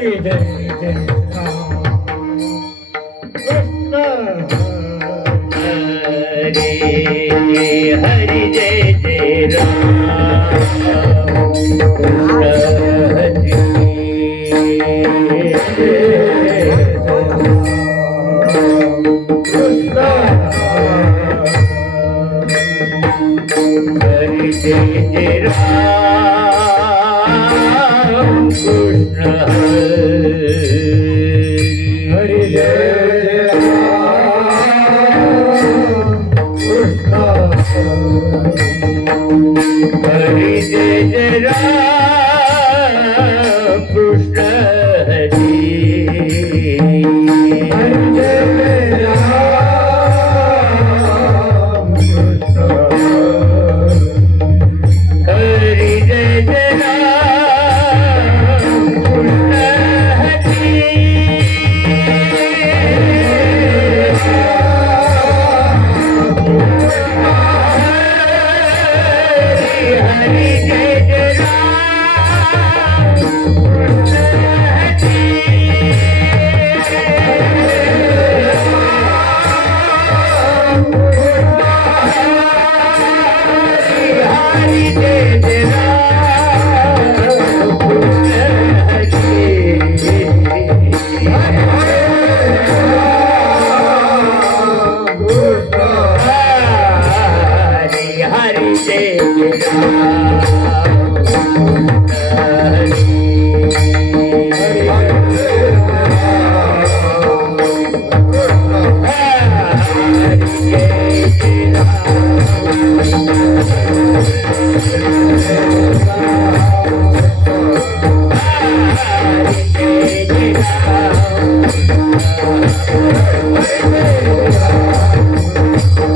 हरी जय जय राम कृष्ण हरी जय जय राम कृष्ण हरी जय जय राम कृष्ण हरी जय कृष्ण हरी जय जय राम कृष्ण हरी हरी जय राम कृष्ण हरी जय जय राम कृष्ण हरी हरी जय जय राम कृष्ण हरी जय जय राम हरी जय जय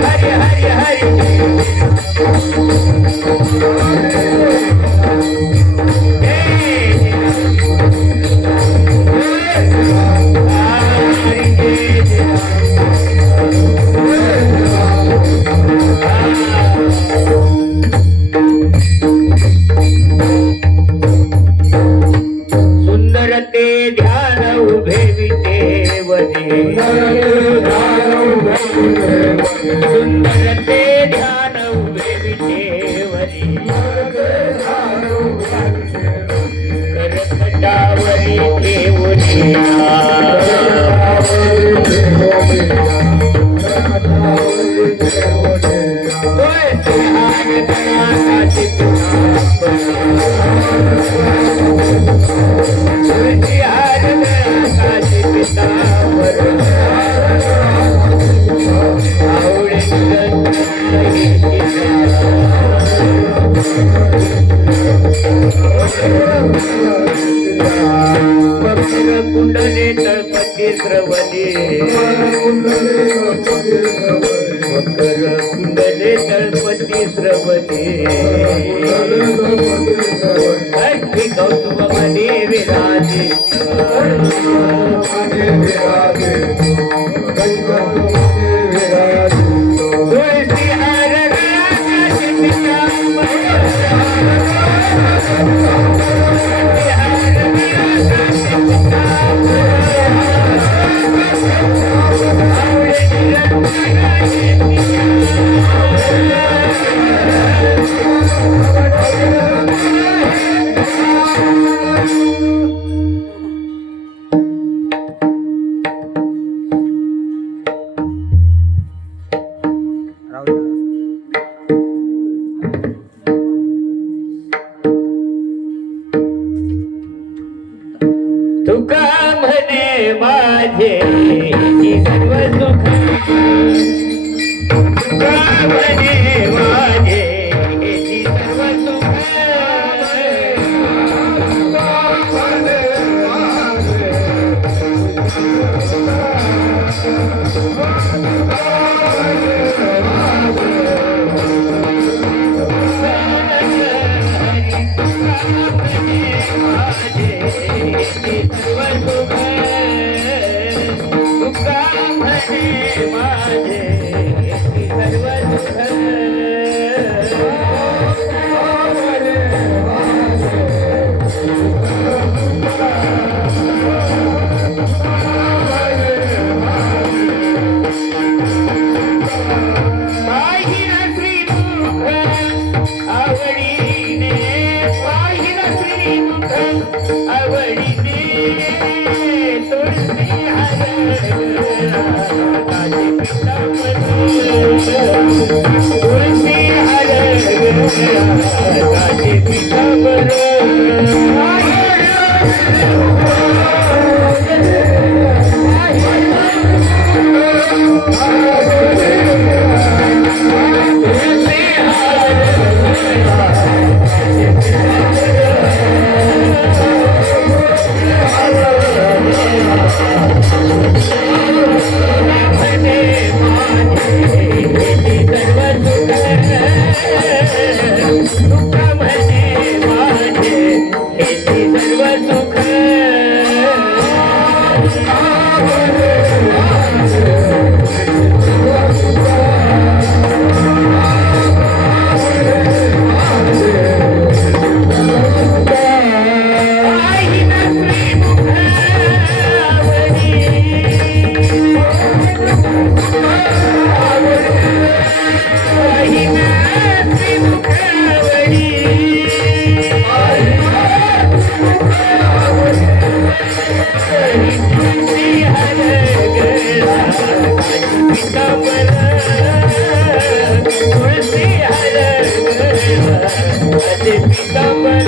हरी हरी हरी सुंदर ते ध्यान उभे विटेवरी सुंदर ते ध्यान उभे विटेवरी करकटावरी ठेवली कुंडले तळपती श्रवणे मकर कुंडले तळपती श्रवणे अगदी कौतुक मध्ये विराजे तुळसी हार तुका म्हणे माझे सर्व सुख तुका म्हणे माझे सर्व सुख श्रीमुख आवडिते तुळसी हरणाचे पितांबर तुळसी हरणाचे पितांबर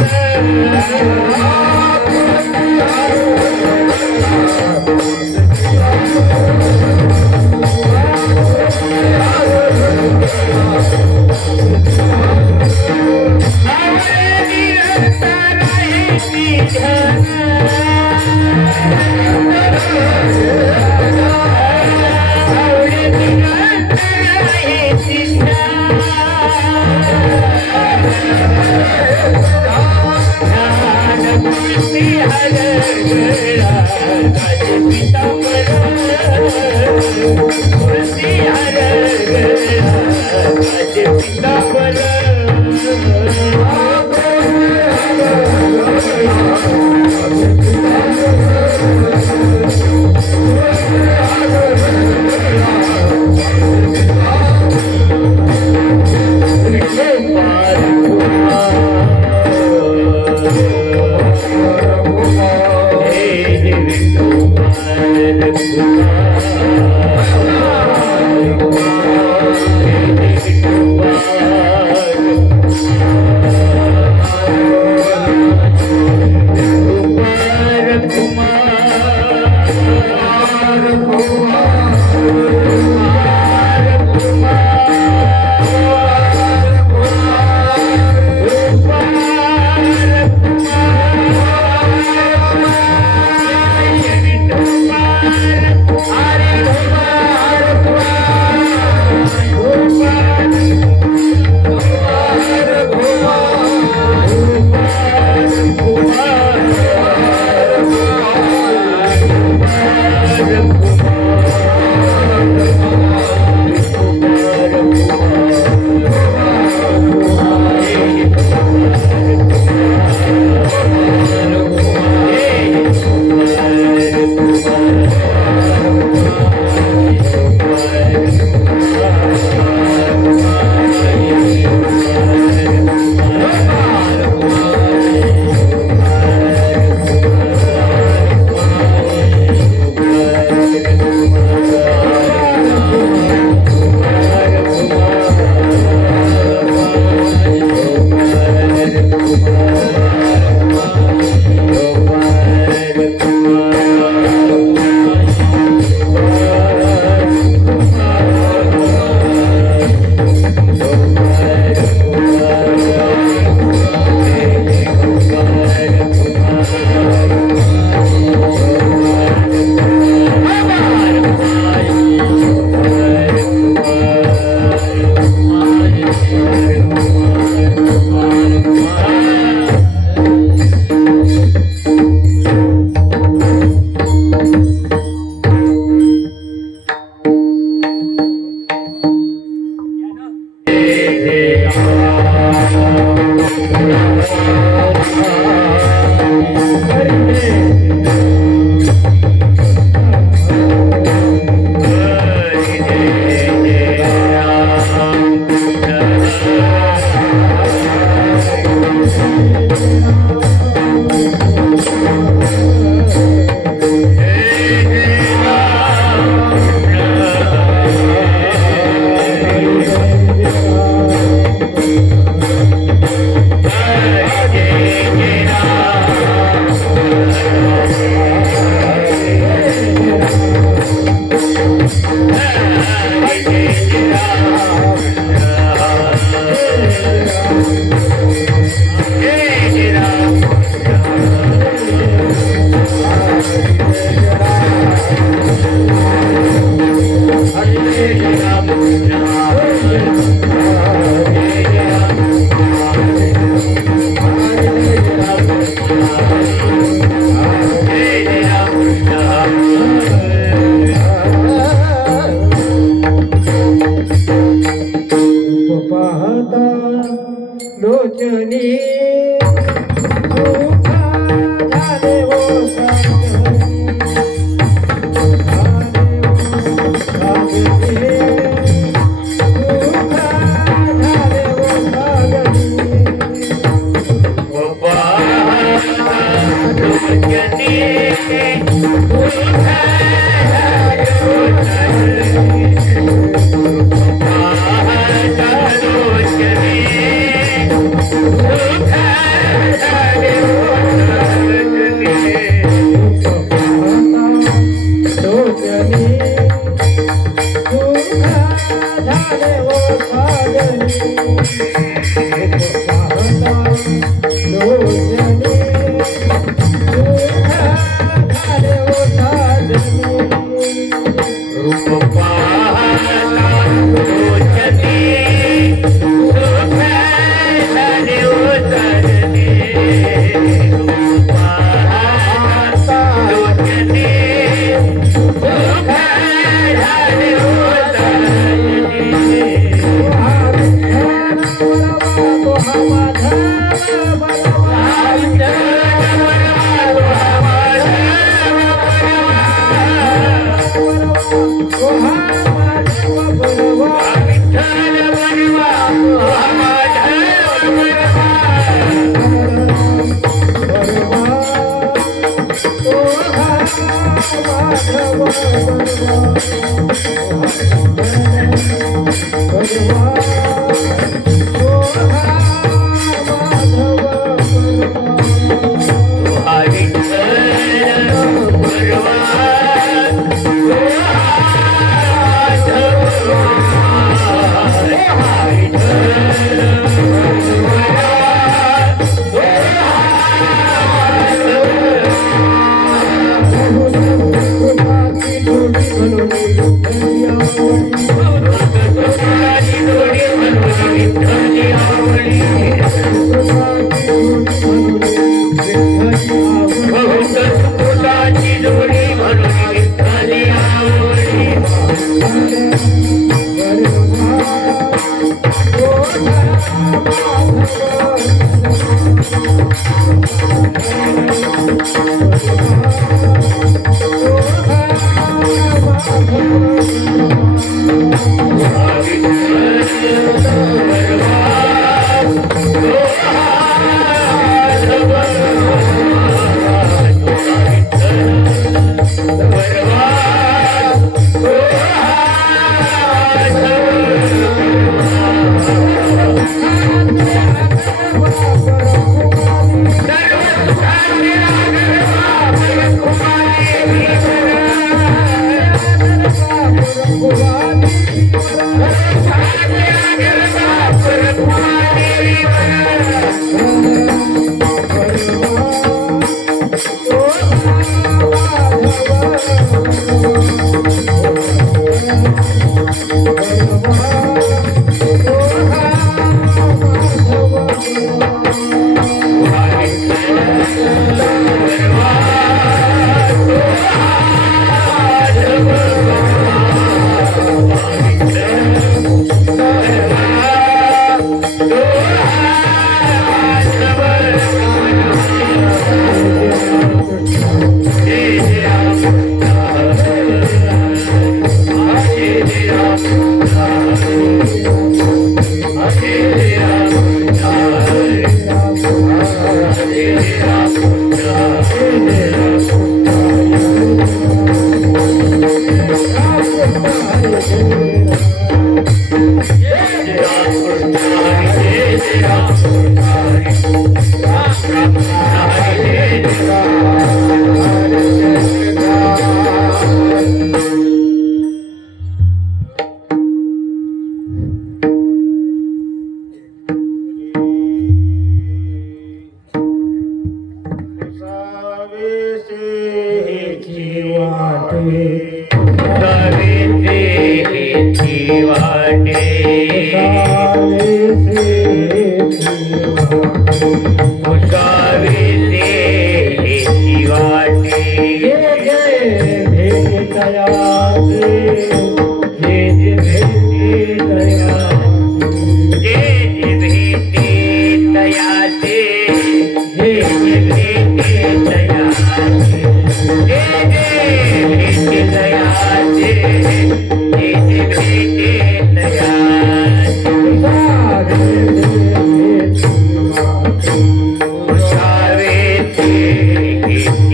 उठावे ते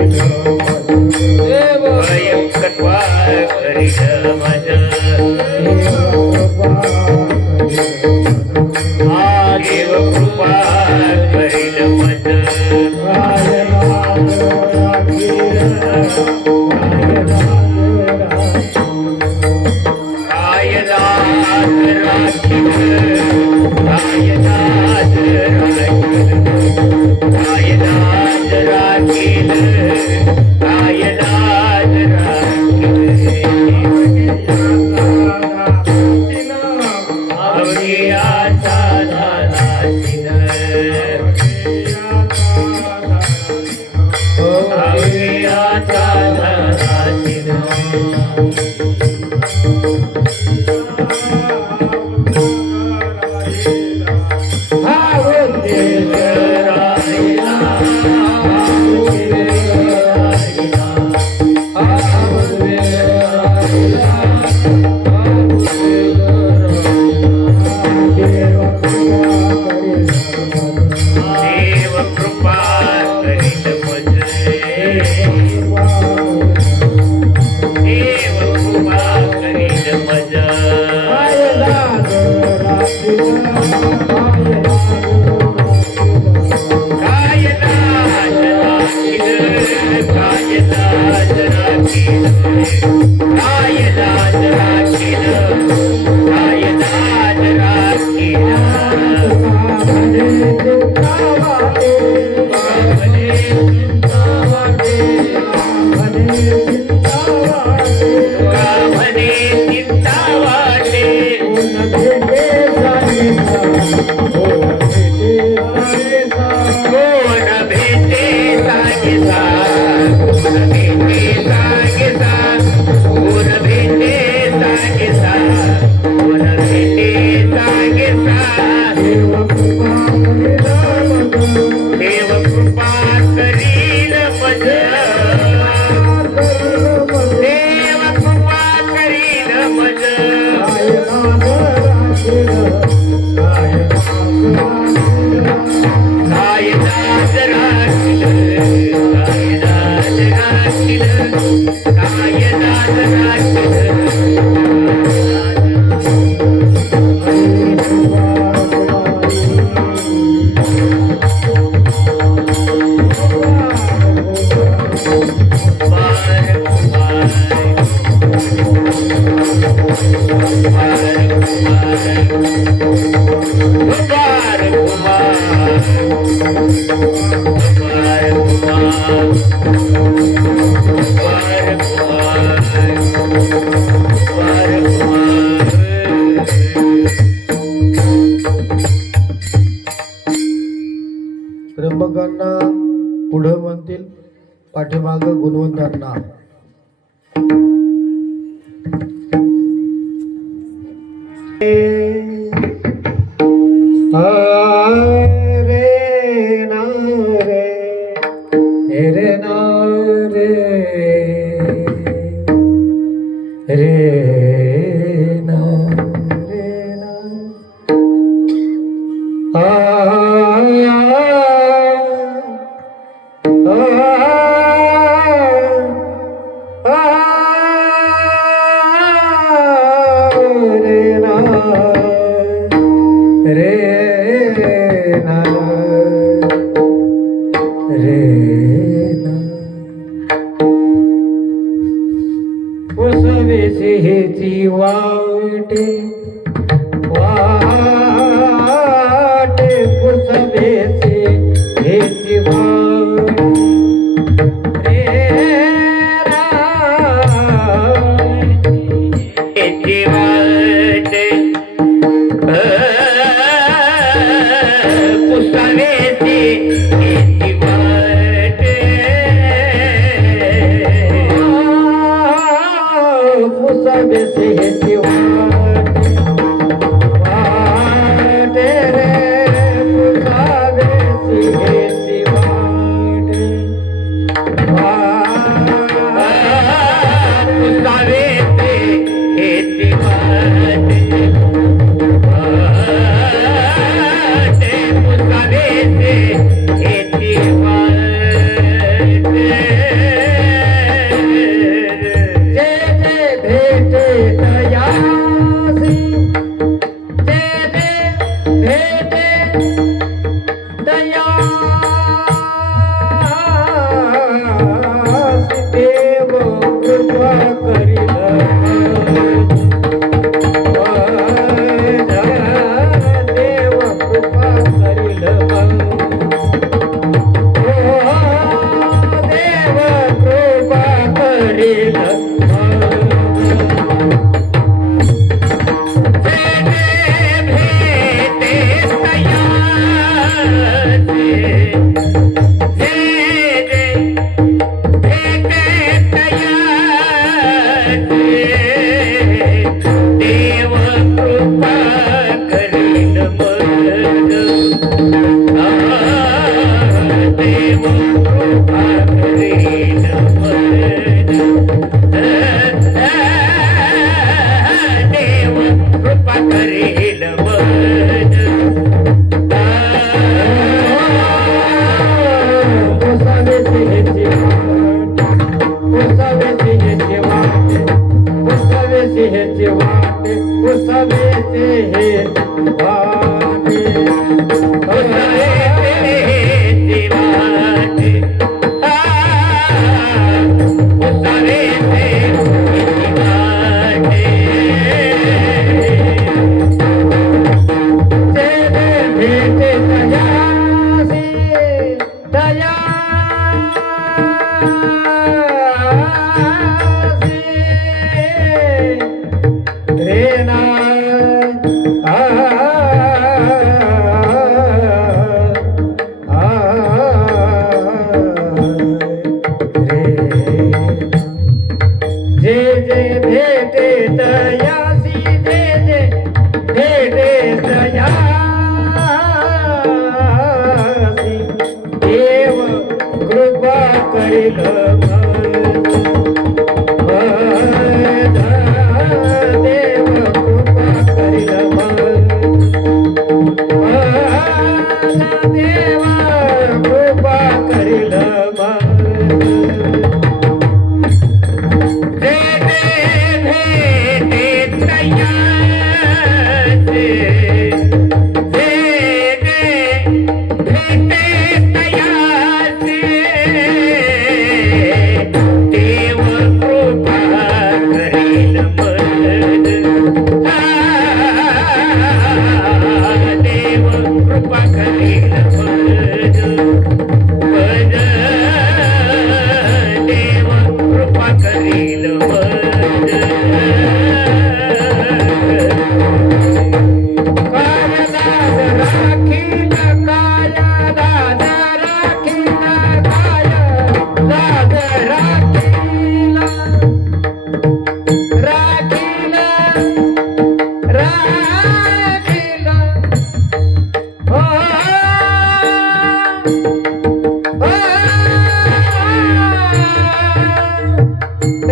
देव स्वयं कटवा करील मज देव कृपा करील मज कायनात राखील कायनात राखील कायनात राखील कायनात राखील आवडियाचा नानासीन आवडियाचा नानासीन देव कृपा करीत मज देव कृपा करीत मज कायनात राखील कायनात राखील कायनात राखील कायनात राखील म्हणे चिंता वाटे कोण भेटे सांगिता कोण भेटे सांगिता कोण भेटे सांगिता कोण भेटे सांगिता देव कृपा करील मज देव कृपा करील मज कायनात राखील कायनात राखील कायनात राखील त्र्यंबकांना पुढं म्हणतील, पाठीमाग गुणवंतांना. रे ना रे ना रे ना हेची वाटे वाटे पुसवेसे हेची वाटे हेची वाटे पुसावेसे हेची वाटे पुसवेसे हेची वाटे रे पुसवेसे हेची वाटे पुसावेसे हेची वाटे पुसावेसे हेची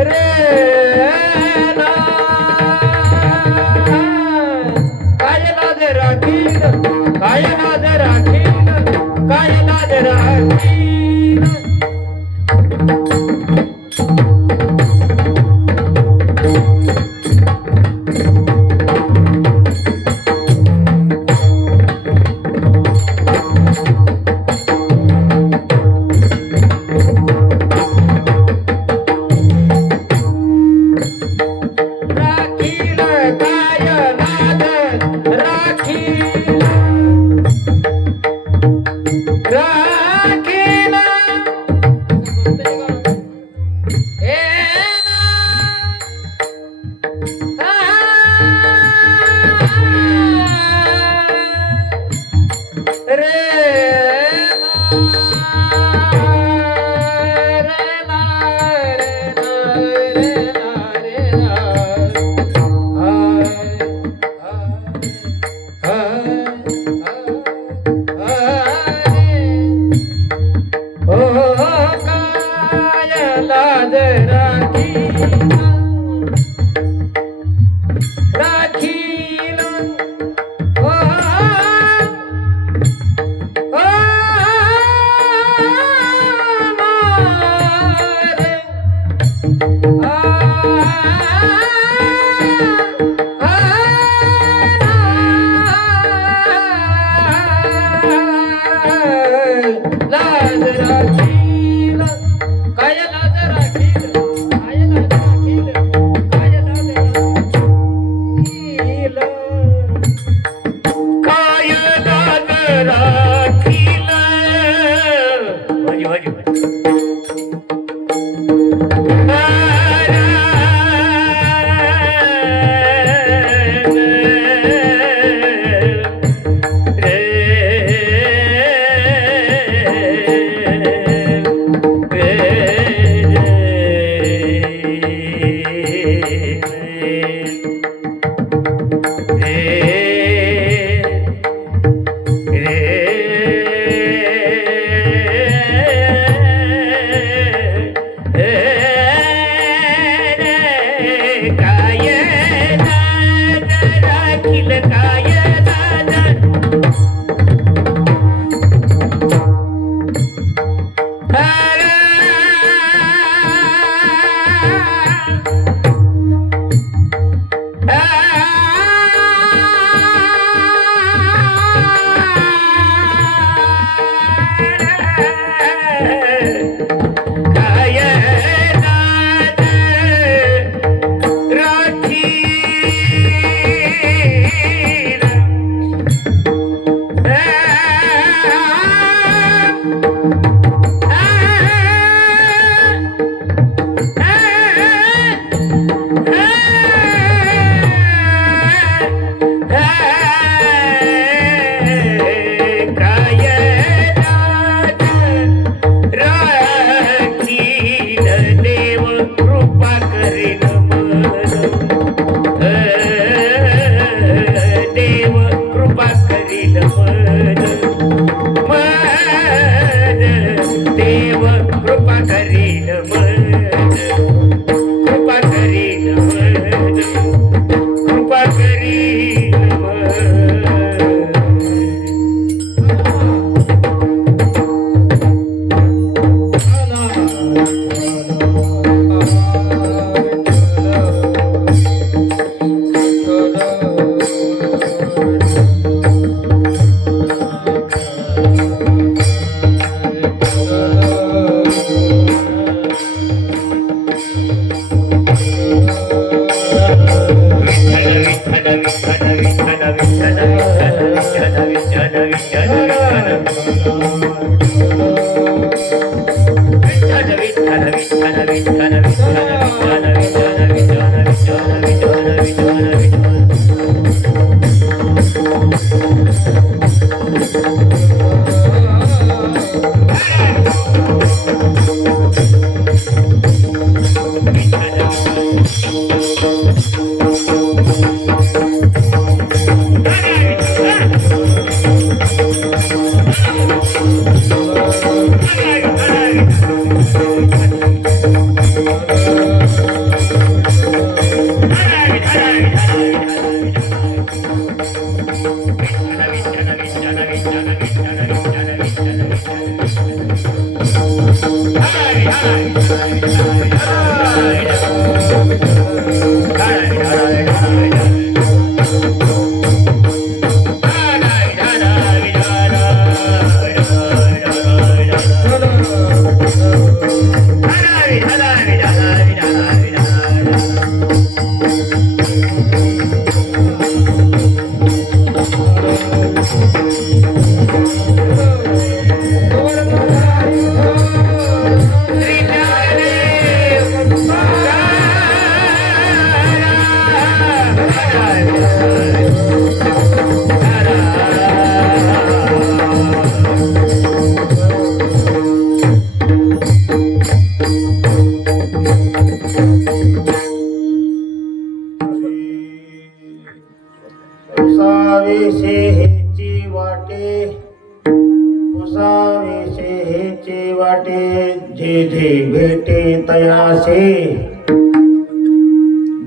रे ना काय लाज राखील काय लाज राखील काय लाज राखील राखील काय लाज राखील राखील ए रे लाज राखील ओ लाज राखील काय लाज राखील काय लाज राखील काय लाज राखील काय लाज राखील वाजी वाजी Thank you. उसावे हेची वाटे उसावे हेची वाटे जे जे भेटे तयासे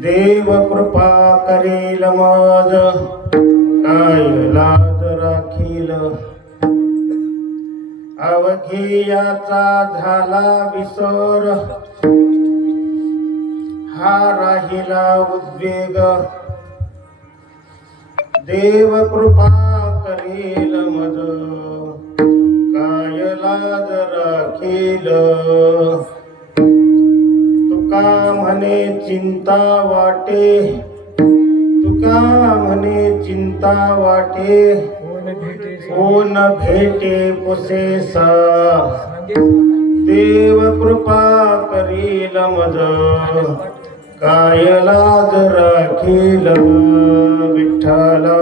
देव कृपा करेल मज काय लाज राखील अवघी याचा झाला विसर हा राहिला उद्वेग देव कृपा करेल मज काय लाज राखील तुका म्हणे चिंता वाटे तुका म्हणे चिंता वाटे कोण भेटे पुसेसा देव कृपा करील मज काय लाज राखील विठ्ठला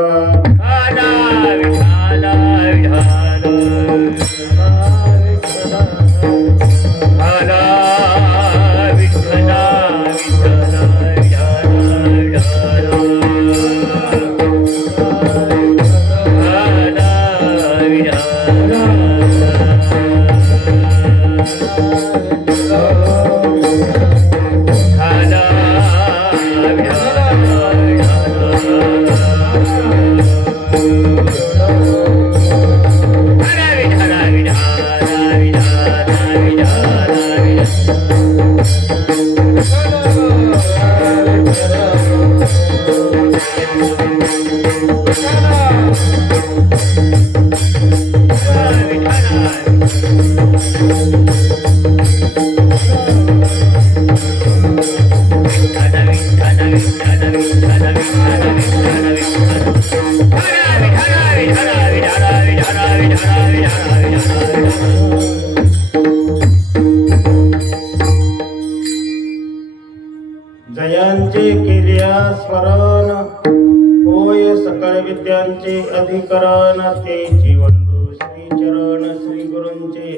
जयांचे क्रिया स्मरण होय सकळ विद्यांचे अधिकरण तेची वंदू श्री चरण श्री गुरूंचे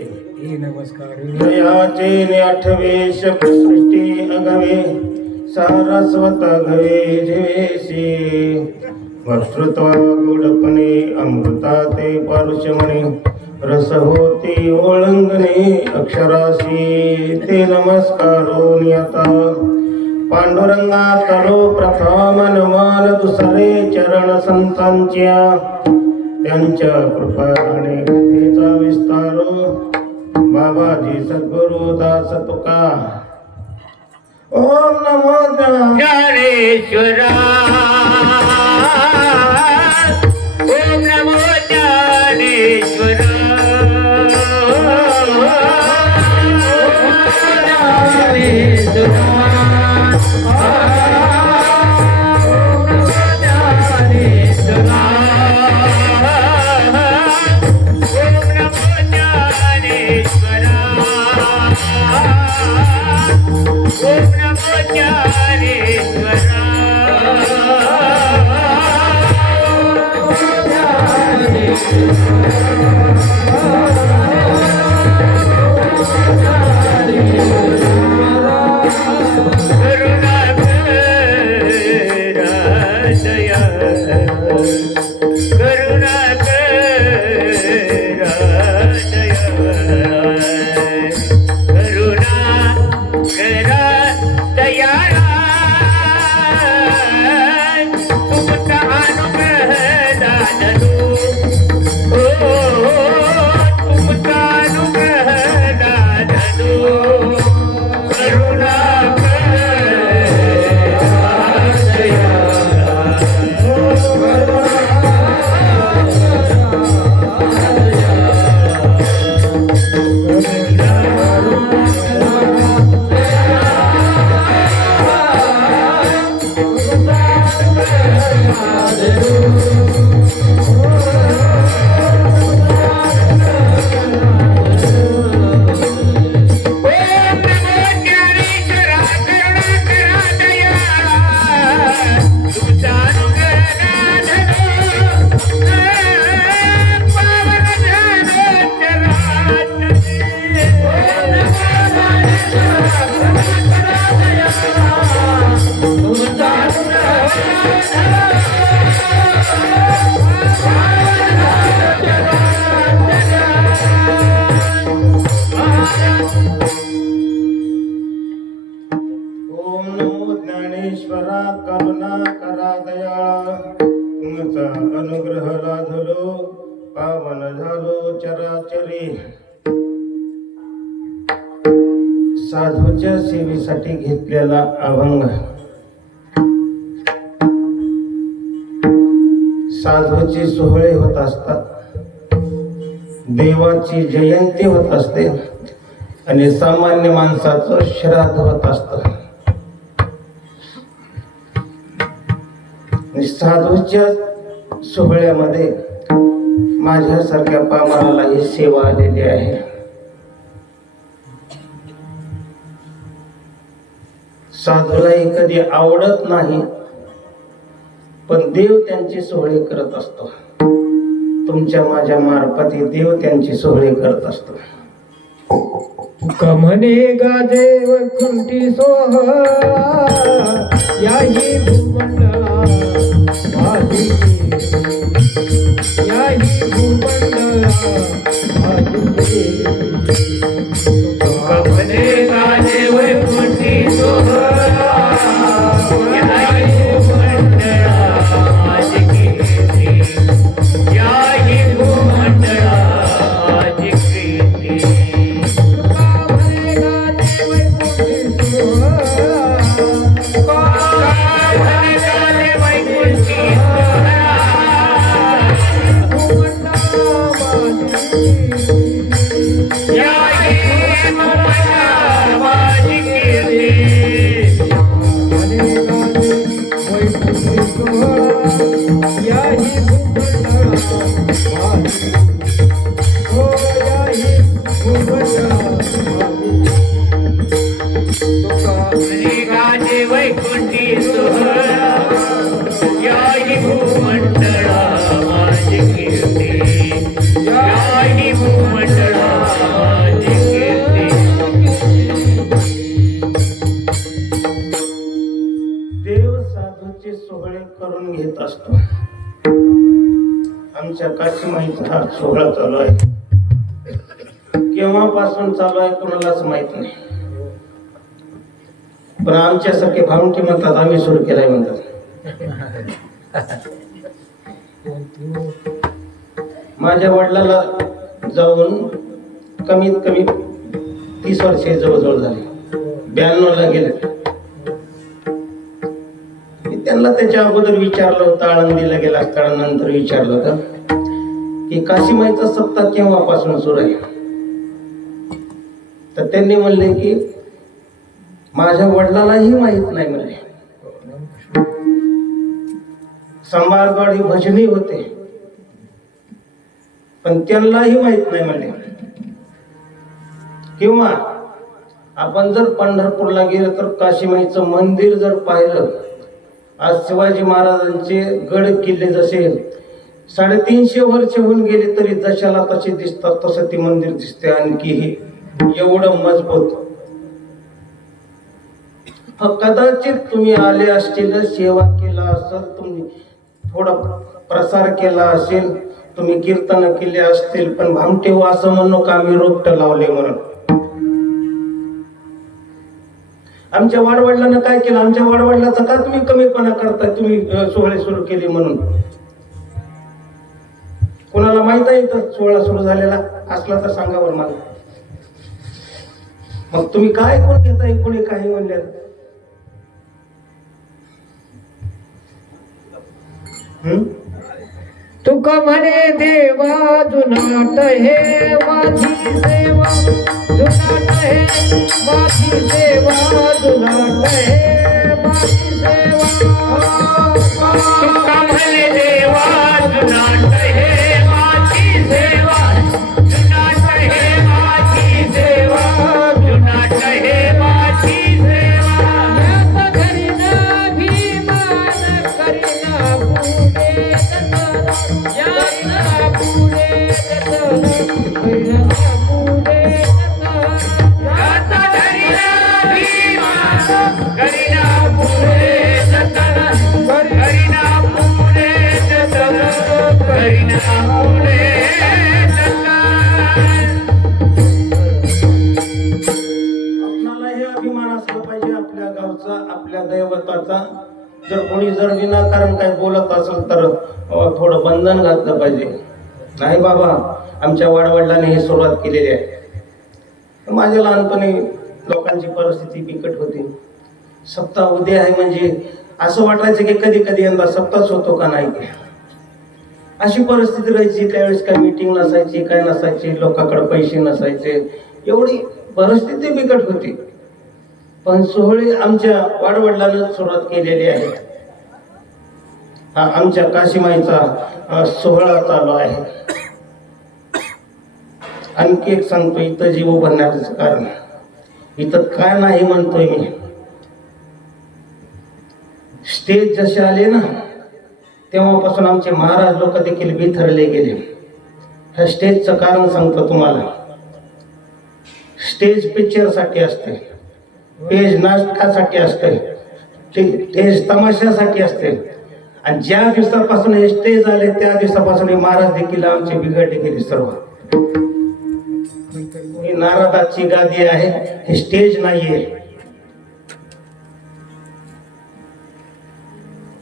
जयाचे ने आठवे सृष्टी अगवे सारस्वत घवे जिवेशी वक्तृत्व गुडपणे अमृता ते पारुष्यमणे रस होती ओळंगणे अक्षराशी ते नमस्कारो नियता पांडुरंगा तलो प्रथम नमन दुसरे चरण संतांच्या त्यांच्या कृपाने कथेचा विस्तारो बाबाजी सद्गुरु दास तुका ओम नमो ज्ञानेश्वरा ओम नमो ज्ञानेश्वरा चराचरी साधूच्या सेवेसाठी घेतलेला अभंग. साधूची सोहळे होत असतात, देवाची जयंती होत असते आणि सामान्य माणसाचं श्राद्ध होत असतं. साधूच्या सोहळ्यामध्ये माझ्यासारख्या पामराला ही सेवा आलेली आहे. साधूलाही कधी आवडत नाही, पण देव त्यांची सोहळे करत असतो. तुमच्या माझ्या मार्फती देव त्यांची सोहळे करत असतो. कमने गाजे वैकुंठी सोहळा याही भूमंडळा माझी, याही भूमंडळा माझी. कमने गाजे वैकुंठी सोहळा याही भूमंडळा माझी कीर्ती, याही भूमंडळा माझी कीर्ती. कमने गाजे वैकुंठी सोहळा, कमने गाजे वैकुंठी सोहळा भूमंडळा माझी. याही भूमंडळा माझी कीर्ती. कमने गाजे वैकुंठी सोहळा याही भूमंडळा माझी कीर्ती, याही भूमंडळा माझी कीर्ती. देव साधूचे सोहळे करून घेत असतो. आमच्या काशीमाईचा हा सोहळा चालू आहे. केव्हापासून चालू आहे कोणालाच माहित नाही, पण आमच्यासारखे भावंटी म्हणतात आम्ही सुरू केलाय म्हणतात. माझ्या वडिलाला जाऊन कमीत कमी 30 वर्षे जवळजवळ झाली. 92 ला गेले. मी त्यांना त्याच्या अगोदर विचारलं होतं, आळंदीला गेला असताना नंतर विचारलं होतं की काशीमाईचा सप्ताह केव्हापासून सुरू आहे. तर त्यांनी म्हणले की माझ्या वडिलांनाही माहित नाही म्हणले. संभाळगड ही भजनी होते, पण त्यांनाही माहित नाही म्हणले. किंवा आपण जर पंढरपूरला गेलो तर काशीमाईचं मंदिर जर पाहिलं, आज शिवाजी महाराजांचे गड किल्ले जसे 350 वर्ष होऊन गेले तरी जशाला तसे दिसतात तसं ते मंदिर दिसते. आणखी हे एवढं मजबूत. कदाचित तुम्ही आले असतील, सेवा केला असेल, तुम्ही थोडा प्रसार केला असेल, तुम्ही कीर्तन केले असतील, पण भामटे असं म्हणू का आम्ही रोपट लावले म्हणून. आमच्या वाडवडिलांना काय केलं, आमच्या वाडवडिलाचा का तुम्ही कमीपणा करताय, तुम्ही सोहळे सुरू केले म्हणून. कोणाला माहित आहे तर सोहळा सुरू झालेला असला तर सांगा बरं मला. मग तुम्ही काय कोण घेताय, कोणी काही म्हणले. तुका म्हणे देवा जुनाट हे माझी सेवा, जुनाट हे माझी सेवा, जुनाट हे माझी सेवा. तुका म्हणे देवा जुनाट हे माझी सेवा, जुनाट हे माझी सेवा, जुनाट हे माझी सेवा. यात करीना भीमान करीना पुढे दत्त, यात पुढे दत्त, करीना पुढे दत्त. यात धरिला भीमा, करीना पुढे जतन, करीना पुढे जतन, करीना पुढे जतन. आपणाला हे अभिमान असला पाहिजे आपल्या गावचा, आपल्या दैवताचा. जर कोणी जर विनाकारण काही बोलत असेल तर थोडं बंधन घातलं पाहिजे. नाही बाबा, आमच्या वडवडिलांनी ही सुरुवात केलेली आहे. माझ्या लहानपणी लोकांची परिस्थिती बिकट होती. सप्ताह उद्या आहे म्हणजे असं वाटायचं की कधी कधी यंदा सप्ताहच होतो का नाही. अशी परिस्थिती राहायची. त्यावेळेस काय मीटिंग नसायची, काय नसायची, लोकांकडे पैसे नसायचे, एवढी परिस्थिती बिकट होती. पण सोहळे आमच्या वडवडिलांनी सुरुवात केलेली आहे. हा आमच्या काशीमाईचा सोहळा चालू आहे. आणखी एक सांगतो, इथं जीव उभारण्याचं कारण इथं काय नाही म्हणतोय मी. स्टेज जसे आले ना तेव्हापासून आमचे महाराज लोक देखील बिथरले गेले. ह्या स्टेजचं कारण सांगतो तुम्हाला. स्टेज पिक्चरसाठी असते, स्टेज नाटकासाठी असते, स्टेज तमाशासाठी असते. आणि ज्या दिवसापासून हे स्टेज आले त्या दिवसापासून हे महाराज देखील आमचे बिघडले गेले सर्व. ही नारदाची गादी आहे, हे स्टेज नाहीये.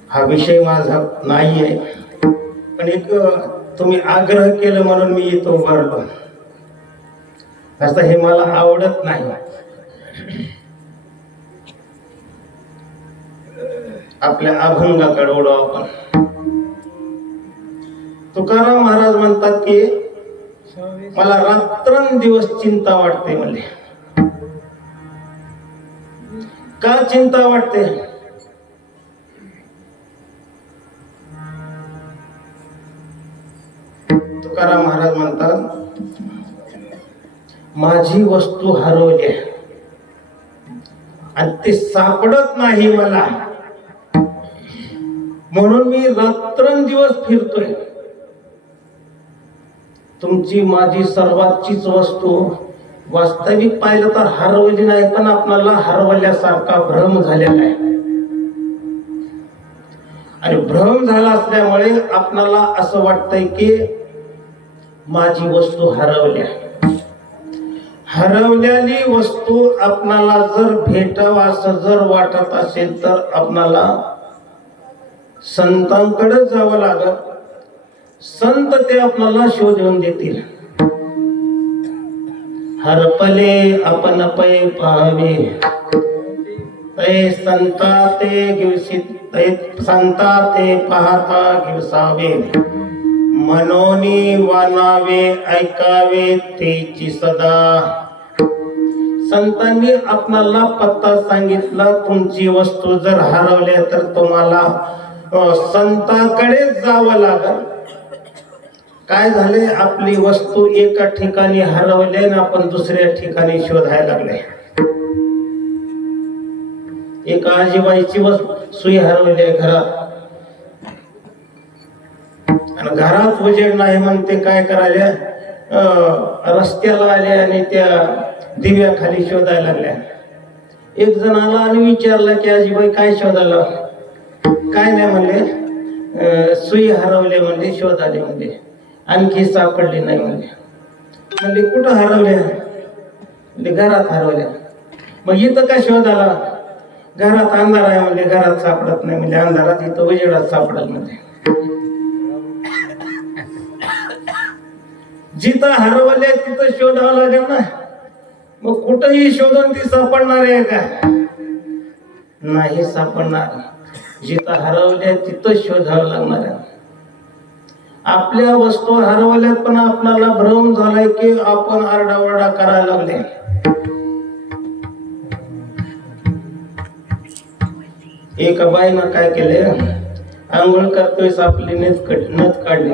हा विषय माझा नाहीये, पण एक तुम्ही आग्रह केलं म्हणून मी इथं उभारलो. असं हे मला आवडत नाही. आपल्या अभंगाकडे ओढू आपण. तुकाराम महाराज म्हणतात की मला रात्रंदिवस चिंता वाटते. म्हणले का चिंता वाटते? तुकाराम महाराज म्हणतात माझी वस्तू हरवली आहे आणि ते सापडत नाही मला, म्हणून मी रात्रंदिवस फिरतोय. तुमची माझी सर्वांचीच वस्तू वास्तविक पाहिलं तर हरवली नाही, पण आपल्याला हरवल्यासारखा भ्रम झालेला आहे. आणि भ्रम झाला असल्यामुळे आपल्याला असं वाटतंय की माझी वस्तू हरवली आहे. हरवलेली वस्तू आपणाला जर भेटावं असं जर वाटत असेल तर आपणाला संतांकडे जावं लागल. संत ते आपल्याला शोधून देतील. हरपले आपण पै पाहावे, तै संता ते गिवसित, तै संता ते पाहता गिवसावे. मनोनी वानावे ऐकावे तेची सदा. संतांनी आपणाला पत्ता सांगितला. तुमची वस्तू जर हरवली तर तुम्हाला संतांकडे जावं लागल. काय झाले, आपली वस्तू एका ठिकाणी हरवली आणि आपण दुसऱ्या ठिकाणी शोधायला लागले. एका आजीबाईची सुई हरवली आहे घरात, आणि घरात उजेड नाही म्हणते काय करायला, रस्त्याला आले आणि त्या दिव्याखाली शोधायला लागल्या. एक जण आला आणि विचारला की आजीबाई काय शोधायला? काय नाही म्हणले, सुई हरवले म्हणले, शोध आले म्हणले, आणखी सापडली नाही म्हणले. म्हणजे कुठं हरवल्या? म्हणजे घरात हरवल्या. मग इथं का शोध आला? घरात अंधार आहे म्हणजे घरात सापडत नाही, म्हणजे अंधारात इथं उजेडात सापडल. म्हणजे जिथं हरवल्या तिथं शोधावं लागेल ना. मग कुठंही शोधून ती सापडणार आहे का? नाही सापडणार. जिथं हरवल्या तिथं शोधावं लागणार आहे. आपल्या वस्तू हरवल्यात पण आपल्याला भ्रम झालाय की आपण आरडाओरडा करायला लागले. एका बाईनं काय केले, आंघोळ करतोय आपली नथ काढली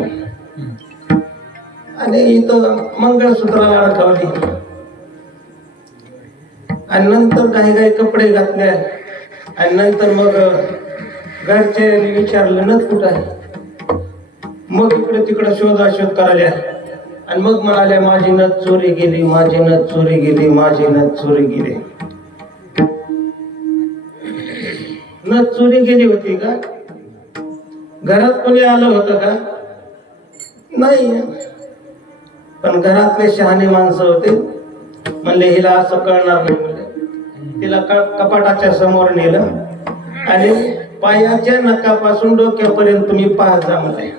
आणि इथं मंगळसूत्राला अडकवली, आणि नंतर काही कपडे घातले, आणि नंतर मग घरचे विचारलं नथ कुठं आहे. मग इकडे तिकडे शोध करायला, आणि मग म्हणाले माझी नथ चोरी गेली, माझी नथ चोरी गेली, माझी नथ चोरी गेली. नथ चोरी गेली होती का? घरात कोणी आलं होतं का? नाही. पण घरातले शहाणे माणसं होते, म्हणले हिला असं कळणार नाही. म्हणजे तिला कपाटाच्या समोर नेलं आणि पायाच्या नखापासून डोक्यापर्यंत तुम्ही पाहत जा म्हणले.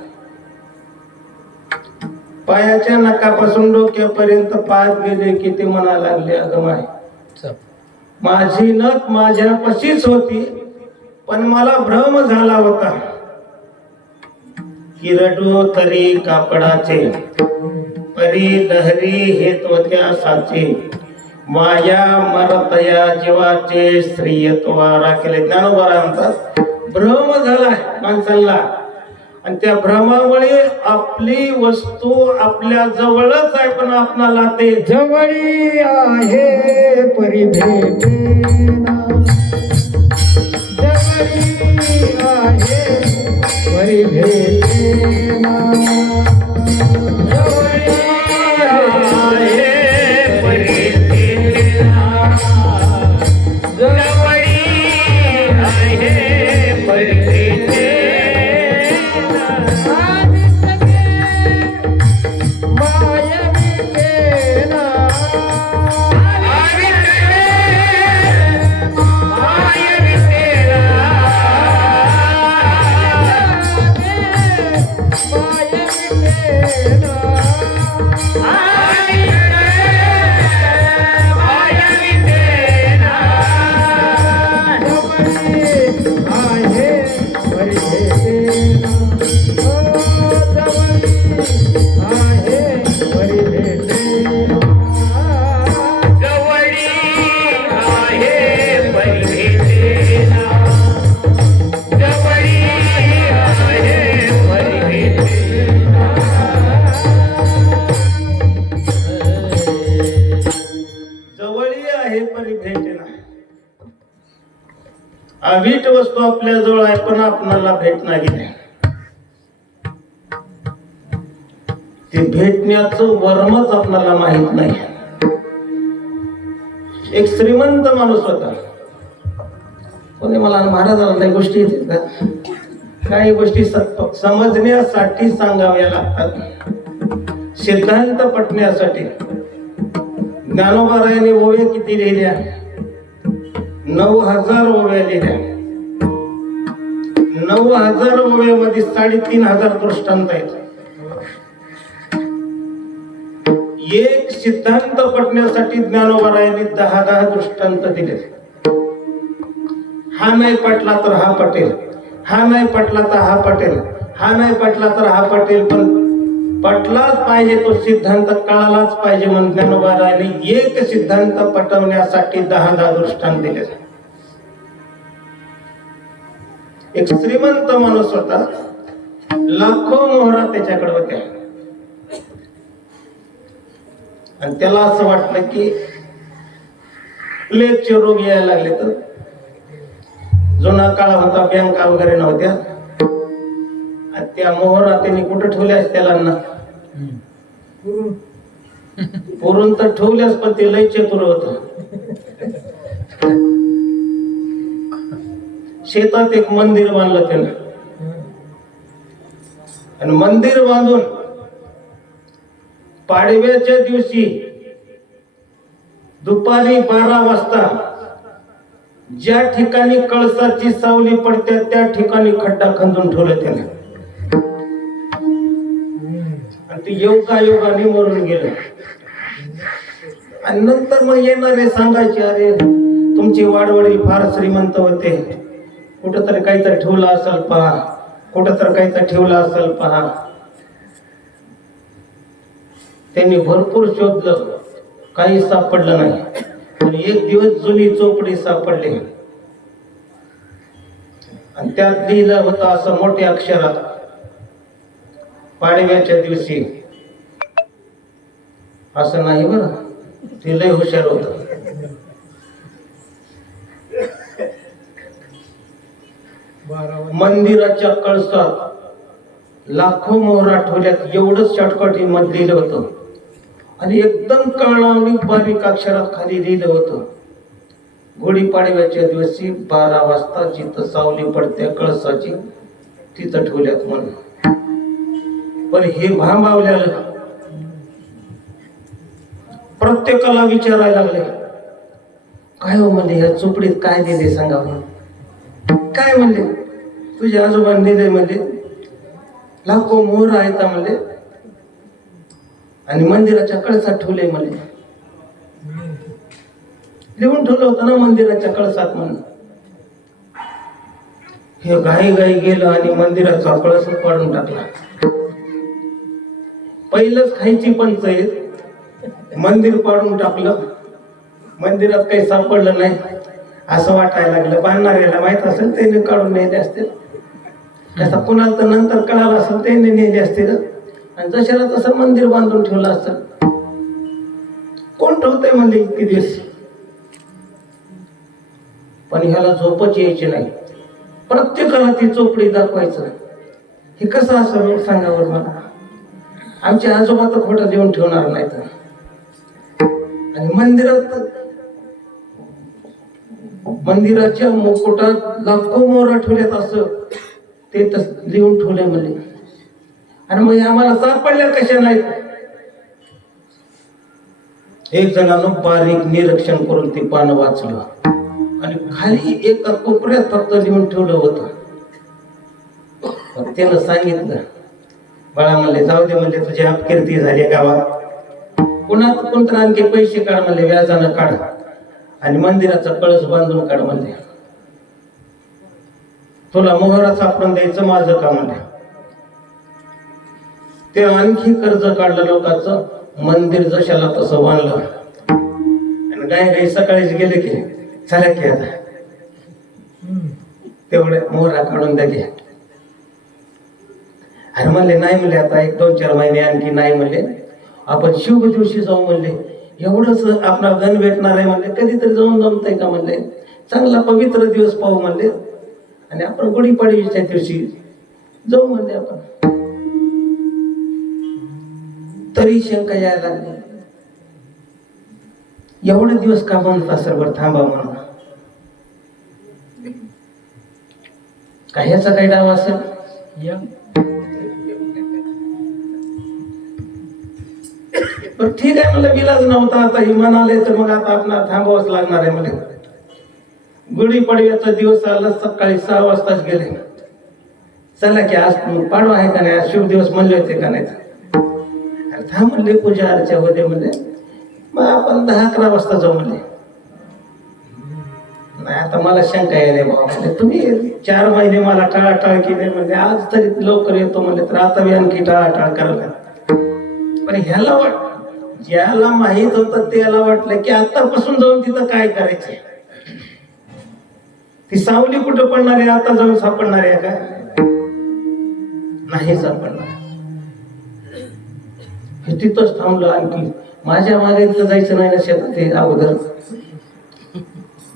पायाच्या नकापासून डोक्यापर्यंत पाहत गेले की ते म्हणायला लागले, अगं माय, माझी नथ माझ्यापाशीच होती, पण मला भ्रम झाला होता की रडू तरी कापडाचे, परी लहरी हे त्वच्या साचे, माया मरतया जीवाचे श्रीयत्वा राखले. ज्ञानोबा म्हणतात भ्रम झालाय माणसाला, आणि त्या भ्रमामुळे आपली वस्तू आपल्या जवळच आहे, पण आपणाला ते जवळी आहे परी भेटेना, जवळी आहे परी भेटेना, जवळी आहे परी भेटेना, जवळी आहे परी भेटेना. अवीट वस्तू आपल्या जवळ आहे, पण आपणाला भेटणार नाही. ते भेटण्याचं वर्मच आपल्याला माहित नाही. एक श्रीमंत माणूस होता. कोणी मला महाराजांना काही गोष्टी येतात का? काही गोष्टी समजण्यासाठी सांगाव्या लागतात, सिद्धांत पटण्यासाठी. ज्ञानोबारायांनी ओव्या किती लिहिल्या? 9,000 ओव्या लिहिल्या. 9,000 ओव्यामध्ये 3,500 दृष्टांत आहेत. एक सिद्धांत पटण्यासाठी ज्ञानोबारायांनी 10 दृष्टांत दिले. हा नाही पटला तर हा पटेल, हा नाही पटला तर हा पटेल, हा नाही पटला तर हा पटेल, पण पटलाच पाहिजे तो सिद्धांत, कळालाच पाहिजे म्हणून ज्ञानोबारायांनी एक सिद्धांत पटवण्यासाठी 10 दृष्टांत दिले. एक श्रीमंत माणूस होता, लाखो मोहरा त्याच्याकडे होत्या, आणि त्याला असं वाटलं की प्लेगचे रोग यायला लागले. तर जुना काळ होता, बँका वगैरे नव्हत्या, आणि त्या मोहरा त्यांनी कुठे ठेवल्यास त्याला ना पुरून तर ठेवल्यास, पण ते लय चतुर होत. शेतात एक मंदिर बांधलं त्यानं, आणि मंदिर बांधून पाडव्याच्या दिवशी दुपारी 12 वाजता ज्या ठिकाणी कळसाची सावली पडते त्या ठिकाणी खड्डा खंदून ठेवलं त्याने, आणि ते योगायोगाने मरून गेलं. आणि नंतर मग येणारे सांगायचे, अरे तुमचे वाडवडील फार श्रीमंत होते, कुठंतरी काहीतरी ठेवलं असेल पहा, कुठंतरी काहीतरी ठेवलं असेल पहा. त्यांनी भरपूर शोधलं, काही सापडलं नाही. आणि एक दिवस जुनी चोपडी सापडली, आणि त्यात लिहिलं होतं असं मोठ्या अक्षरात, पाडव्याच्या दिवशी. असं नाही बरं, ते लय हुशार होत. मंदिराच्या कळसात लाखो मोहरा ठेवल्यात, एवढंच शॉर्टकट मध्ये लिहिलं होतं. आणि एकदम कळणावणी बारीक अक्षरात खाली लिहिलं होतं, गुढीपाडव्याच्या दिवशी 12 वाजता जिथं सावली पडते कळसाची तिथं ठेवल्यात म्हणून. पण हे भांबावल्याला प्रत्येकाला विचारायला लागले, काय हो म्हणले ह्या चोपडीत काय दिले सांगा म्हणून. काय म्हणले? तुझ्या आजोबांनी दिले म्हणजे लाखो मोहर आहेत म्हणले. आणि मंदिराच्या कळसात ठेवले मला. लिहून ठेवलं होतं ना मंदिराच्या कळसात म्हणून. हे घाई घाई गेलं आणि मंदिराचा कळस पाडून टाकला. पहिलंच खायची पंचायत, मंदिर पाडून टाकलं. मंदिरात काही सापडलं नाही असं वाटायला लागलं. बांधणाऱ्याला माहित असेल त्याने काढून नेले असतील, त्याचा कुणाला तर नंतर कळालं असेल त्याने नेले असतील, आणि जशाला तसं मंदिर बांधून ठेवलं असतं. कोण ठेवतंय म्हणजे इतके दिवस. पण ह्याला झोपच यायची नाही. प्रत्येकाला ती चोपडी दाखवायचं. हे कसं असं सांगावर मला. आमचे आजोबा तर खोटं देऊन ठेवणार नाहीत. आणि मंदिराच्या मुकुटात लाखो मोहरा ठेवल्यात असं ते लिहून ठेवलंय म्हणजे. आणि मग आम्हाला सापडल्या कशा नाहीत. एक जणानं बारीक निरीक्षण करून ते पानं वाचलं आणि खाली एका कोपऱ्यात फक्त लिहून ठेवलं होतं. त्यानं सांगितलं, बाळा म्हणले जाऊ दे म्हणले, तुझी अपकीर्ती झाली गावात. पुन्हा कोणतं आणखी पैसे काढ म्हणले, व्याजानं काढ आणि मंदिराचा कळस बांधून काढ म्हणले. तुला मोहरा सापडून द्यायचं माझं काम म्हणले. ते आणखी कर्ज काढलं लोकांचं. मंदिर जशाला तसं बांधलं आणि गाई सकाळीच गेले की चला की आता तेवढे मोहरा काढून द्या की. अरे म्हणले नाही म्हणले, आता 1-2-4 महिने आणखी नाही म्हणले, आपण शुभ दिवशी जाऊ म्हणले. एवढंच आपला धन भेटणार आहे म्हणले, कधीतरी जाऊन जमतंय का म्हणले. चांगला पवित्र दिवस पाहू म्हणले आणि आपण गुढीपाडवीच्या दिवशी जाऊ म्हणले आपण. तरी शंका यायला लागली, एवढे दिवस का म्हणत असेल बरं थांबा म्हणून. ह्याचा काही डाव असेल. पण ठीक आहे म्हणलं, विलाज नव्हता. आता इमान आले तर मग आता आपल्याला थांबावंच लागणार आहे म्हणजे. गुढीपाडव्याचा दिवस आला, सकाळी 6 वाजताच गेले. चला की आज पाडवा आहे का नाही, आज शुभ दिवस म्हणले होते का नाही. थांब म्हणले, पूजा अर्चा होते म्हणले, मग आपण 10-11 वाजता जाऊ म्हणले. नाही आता मला शंका यायला बाबा म्हणजे, तुम्ही 4 महिने मला टाळाटाळ केले म्हणजे, आज तरी लवकर येतो म्हणले तर आता मी आणखी टाळाटाळ करायला. पण ह्याला ज्याला माहित होतं त्याला वाटलं की आतापासून जाऊन तिथं काय करायचं. ती सावली कुठं पडणार आहे, आता जाऊन सापडणार आहे का. नाही सापडणार. हे तिथंच थांबलं. आणखी माझ्या मागे तिथं जायचं नाही ना शेतात, ते अगोदर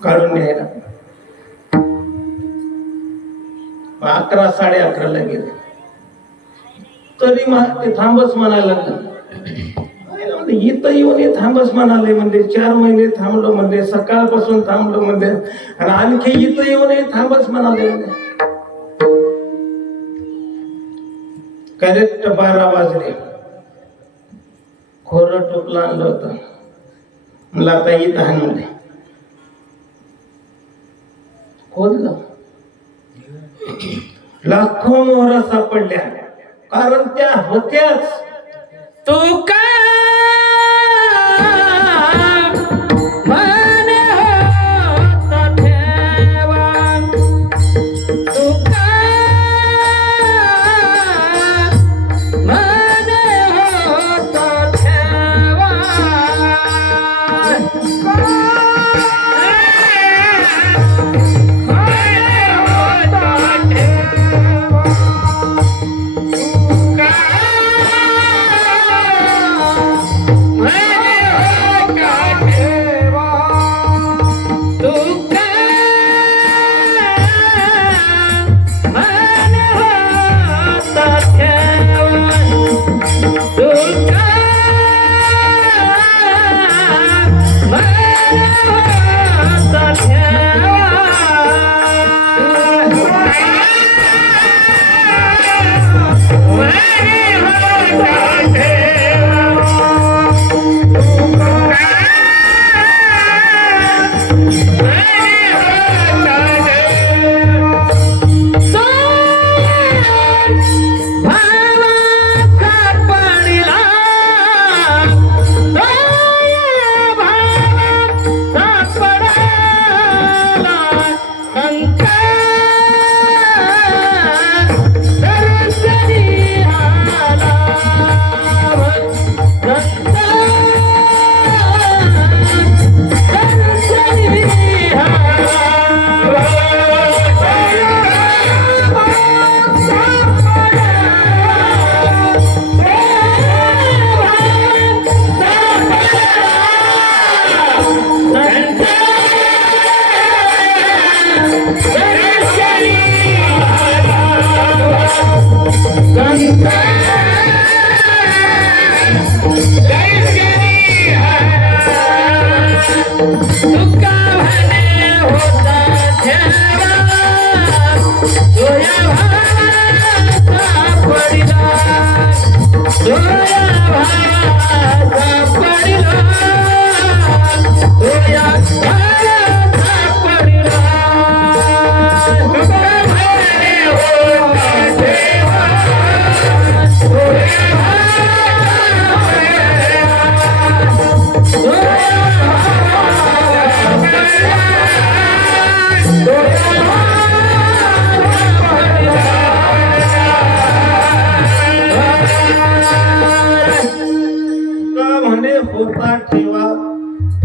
काढून न्यायला. 11-11:30 गेले तरी ते थांबच म्हणायला लागलं. इथं येऊन हे थांबच म्हणाले म्हणजे, 4 महिने थांबलो म्हणजे, सकाळपासून थांबलो म्हणजे, आणि आणखी इथं येऊन हे थांबच म्हणाले म्हणजे. करेक्ट 12 वाजले. खोरं टोपलं आणलं होतं. मला आता इथं आहे म्हणले. खोदलं, लाखो मोहरा सापडल्या, कारण त्या होत्याच. तू का म्हणे होता ठेवा, तू का म्हणे होता ठेवा,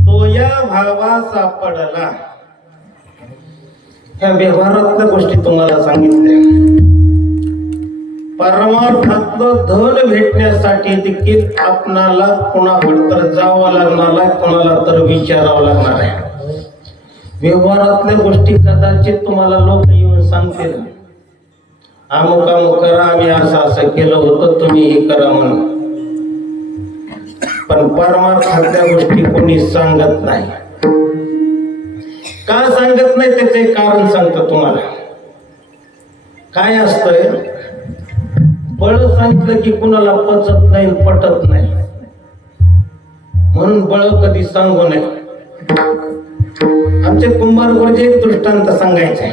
तो या भावा सापडला. ह्या व्यवहारातल्या गोष्टी तुम्हाला सांगितल्या. परमार्थातलं धन भेटण्यासाठी देखील आपणाला कोणाकडे तर जावं लागणार आहे, कोणाला तर विचारावं लागणार आहे. व्यवहारातल्या गोष्टी कदाचित तुम्हाला लोक येऊन सांगतील, अमुक अमुक करा, आम्ही असं असं केलं होतं, तुम्ही हे करा म्हणून. पण परमार्थातल्या गोष्टी कोणी सांगत नाही. का सांगत नाही त्याचे कारण सांगतो तुम्हाला. काय असतंय, बळ सांगितलं की कुणाला पचत नाही, पटत नाही, म्हणून बळ कधी सांगू नये. आमचे कुंभार गुरुजी एक दृष्टांत सांगायचे.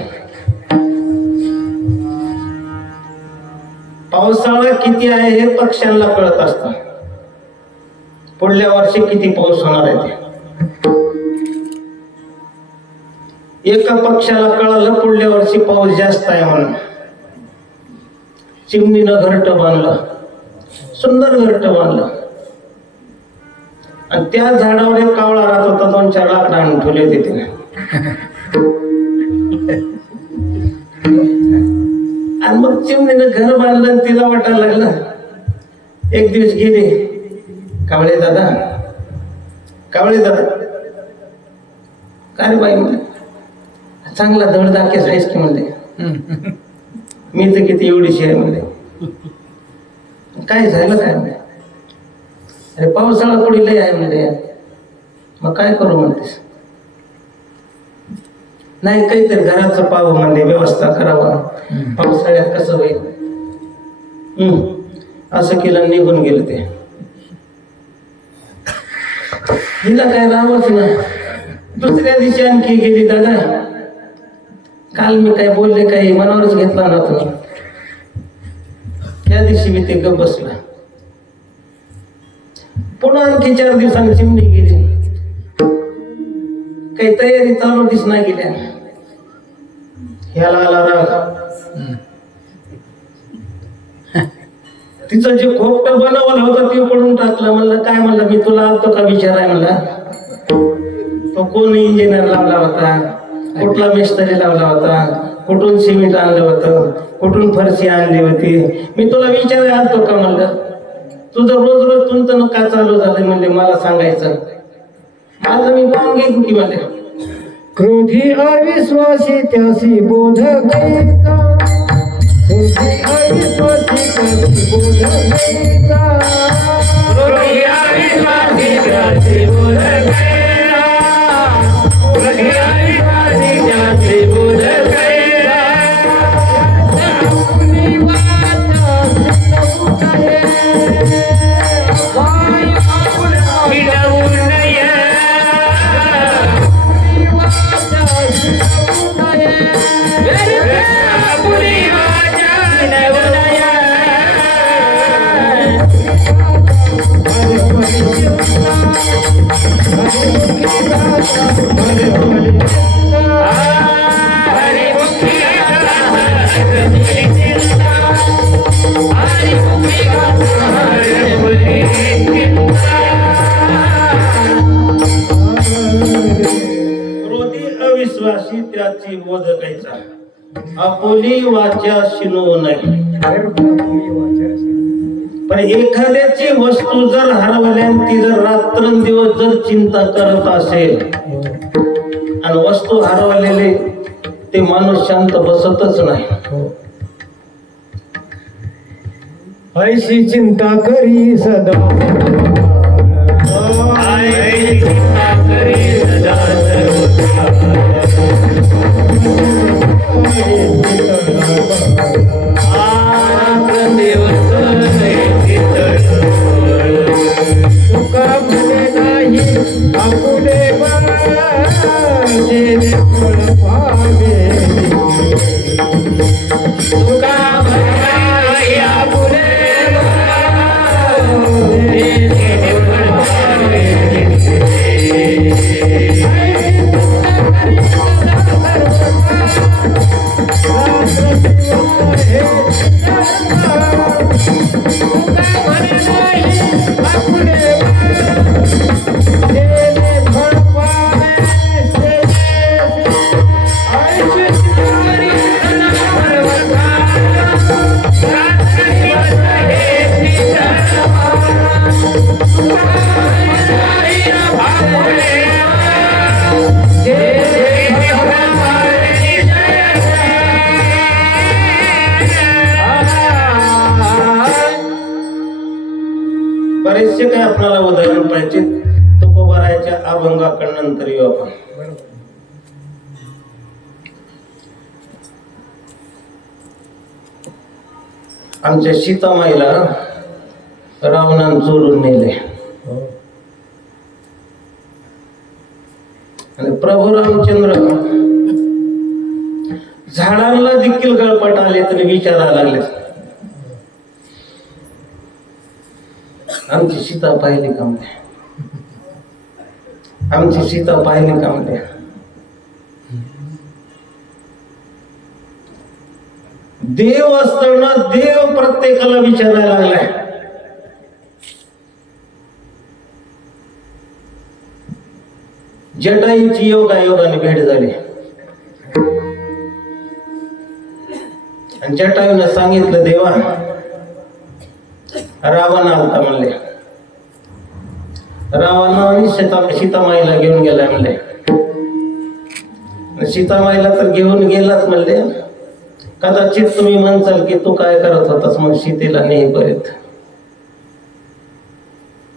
पावसाळा किती आहे हे पक्ष्यांना कळत असतं. पुढल्या वर्षी किती पाऊस होणार आहे ते. एका पक्षाला कळालं पुढल्या वर्षी पाऊस जास्त आहे म्हणून. चिमणीनं घरटं बांधलं, सुंदर घरटं बांधलं, आणि त्या झाडावर एक कावळा राहत होता. 2-4 लाकडं आणून ठेवले होते तिने. आणि मग चिमणीनं घर बांधलं आणि तिला वाटायला लागलं. एक दिवस गेले, कावळे दादा, कावळे दादा, काय रे बाई म्हणले, चांगला धडधाकेस आहेस की म्हणले. मी तर किती एवढीशी आहे म्हणले. काय झालं काय म्हणले. अरे पावसाळा पुढे लय आहे म्हणले. मग काय करू म्हणतेस. नाही काहीतरी घराचं पाहावं म्हणले, व्यवस्था करावा, पावसाळ्यात कसं होईल. असं केलं, निघून गेलं ते. हिला काय राहावंच ना. दुसऱ्या दिवशी आणखी गेली, दादा काल मी काय बोलले, काही मनावरच घेतला ना तुम्ही. त्या दिवशी मी ते गप बसला. पुन्हा आणखी 4 दिवसांनी चिमणी गेली. काही तयारी चालू दिसना गेल्या. ह्याला आला राग. तिचं जे खोपटं बनवलं होतं ते पडून टाकलं. म्हणलं काय, म्हणलं मी तुला आलतो का विचाराय. म्हणला तो कोण इंजिनियर लावला होता, कुठला मिस्त्री लावला होता, कुठून सिमेंट आणलं होतं, कुठून फरशी आणली होती, मी तुला विचारायला आलतो का. म्हणलं तुझं रोज रोज तुमचं का चालू झालं म्हणले, मला सांगायचं, माझं मी पाहून घेईन की. म्हणले क्रोधी अविश्वासी त्यासी बोध गीता, क्रोधी अविश्वासी त्यासी बोध गीता, क्रोधी अविश्वासी त्यासी बोध गीता, क्रोधी अविश्वासी त्यासी बोध गीता. अविश्वासी त्याची बोध कैचा, आपुली वाचा शिनो नाही. पण एखाद्याची वस्तू जर हरवल्यान ती जर रात्रंदिवस जर चिंता करत असेल आणि वस्तू हरवलेले ते माणूस शांत बसतच नाही. ऐशी चिंता करी सदा, तुका भले नाही आपुले बाजे फळ पावे, तुका भले आपुले बाजे फळ पावे. बरेचसे काही आपल्याला उदाहरण पाहिजे. तुकोबारायच्या अभंगाकडे नंतर येऊ आपण. आमच्या सीतामाईला रावणानं चोरून नेले आणि प्रभू रामचंद्र झाडांना देखील गळपट आले तरी विचारायला लागले, आमची सीता पाहिली का म्हणे, आमची सीता पाहिली का म्हणे. देव असताना देव प्रत्येकाला विचारायला लागलाय. जटायूची योगायोगाने भेट झाली आणि जटायूने सांगितलं, देवा रावण आलता म्हणले, रावण सीतामाईला घेऊन गेलाय म्हणले. सीतामाईला तर घेऊन गेलाच म्हणले, कदाचित तुम्ही म्हणसाल की तू काय करत होतास मग सीतेला नेईपर्यंत.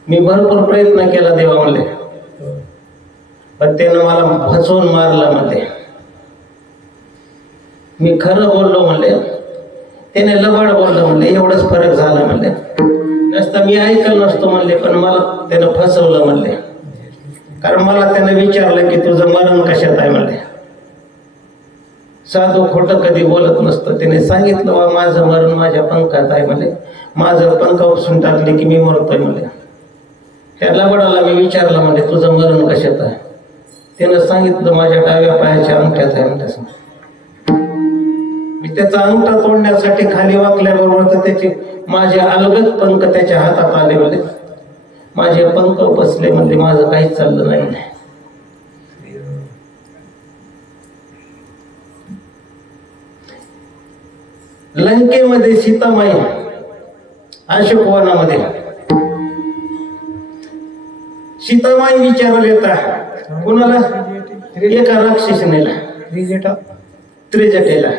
मी भरपूर प्रयत्न केला देवा म्हणले, पण त्यानं मला फसवून मारला म्हणले. मी खरं बोललो म्हणले, त्याने लबाड बोललो म्हणले, एवढंच फरक झाला म्हणले. नसतं मी ऐकलं नसतो म्हणले, पण मला त्यानं फसवलं म्हणले. कारण मला त्यानं विचारलं की तुझं मरण कशात आहे म्हणले. साधू खोटं कधी बोलत नसतं. त्याने सांगितलं, बा माझं मरण माझ्या पंखात आहे म्हणले, माझं पंख उपसून टाकले की मी मरतोय म्हणले. त्या लबाडाला मी विचारलं म्हणजे तुझं मरण कशात आहे. त्यानं सांगितलं माझ्या डाव्या पायाच्या अंगठ्यात आहे म्हणते. मी त्याचा अंगठा तोडण्यासाठी खाली वाकल्याबरोबर तर त्याचे माझे अलगद पंख त्याच्या हातात आले म्हणजे, माझे पंख बसले म्हणजे माझं काहीच चाललं नाही म्हणे. लंकेमध्ये सीतामाई अशोकवनामध्ये सीतामाई विचारायला येतात कोणाला, एका राक्षसीनेला, त्रिजटेला.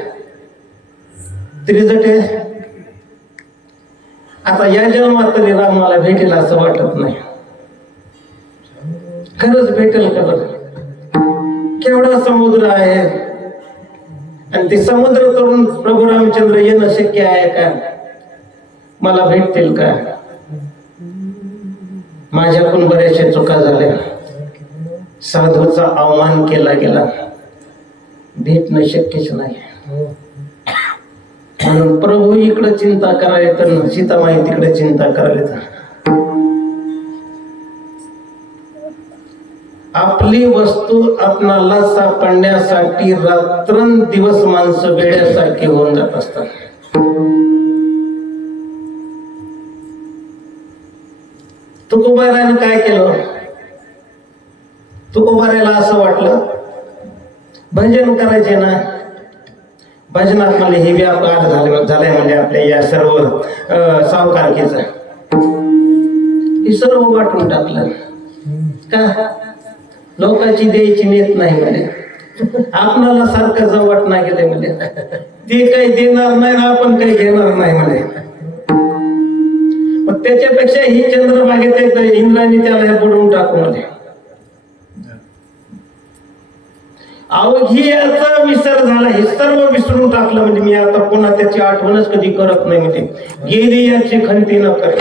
त्रिजटे आता या जन्मात तरी रामाला भेटेल असं वाटत नाही. खरंच भेटेल का बरं? केवढा समुद्र आहे आणि ते समुद्र तरुण प्रभू रामचंद्र येणं शक्य आहे का? मला भेटतील का? माझ्याकडून बऱ्याचशा चुका झाल्या, साधूचा अवमान केला गेला, भेटणं शक्यच नाही. म्हणून प्रभू इकडे चिंता करायला तर सीतामाई तिकडे चिंता करायला तर. आपली वस्तू आपणाला सापडण्यासाठी रात्रंदिवस माणसं वेड्यासारखी होऊन जात असतात. तुकोबारायनं काय केलं? तुकोबारायला असं वाटलं भजन करायचे ना, भजनात म्हणजे हे व्यापार झालाय म्हणजे आपल्या या सर्व सावकारकीचा हे सर्व वाटून टाकलं का? लोकांची द्यायची नेत नाही म्हणजे, आपणाला सारखं जवळ नाही गेले म्हणजे, ते काही देणार नाही ना आपण काही घेणार नाही म्हणजे. मग त्याच्यापेक्षा ही चंद्रभागेत इंद्राने त्याला बुडवून टाकू म्हणजे. अवघी याचा विसर झाला, हे सर्व विसरून टाकलं म्हणजे मी आता पुन्हा त्याची आठवणच कधी करत नाही म्हणजे. गेली याची खंती न कर,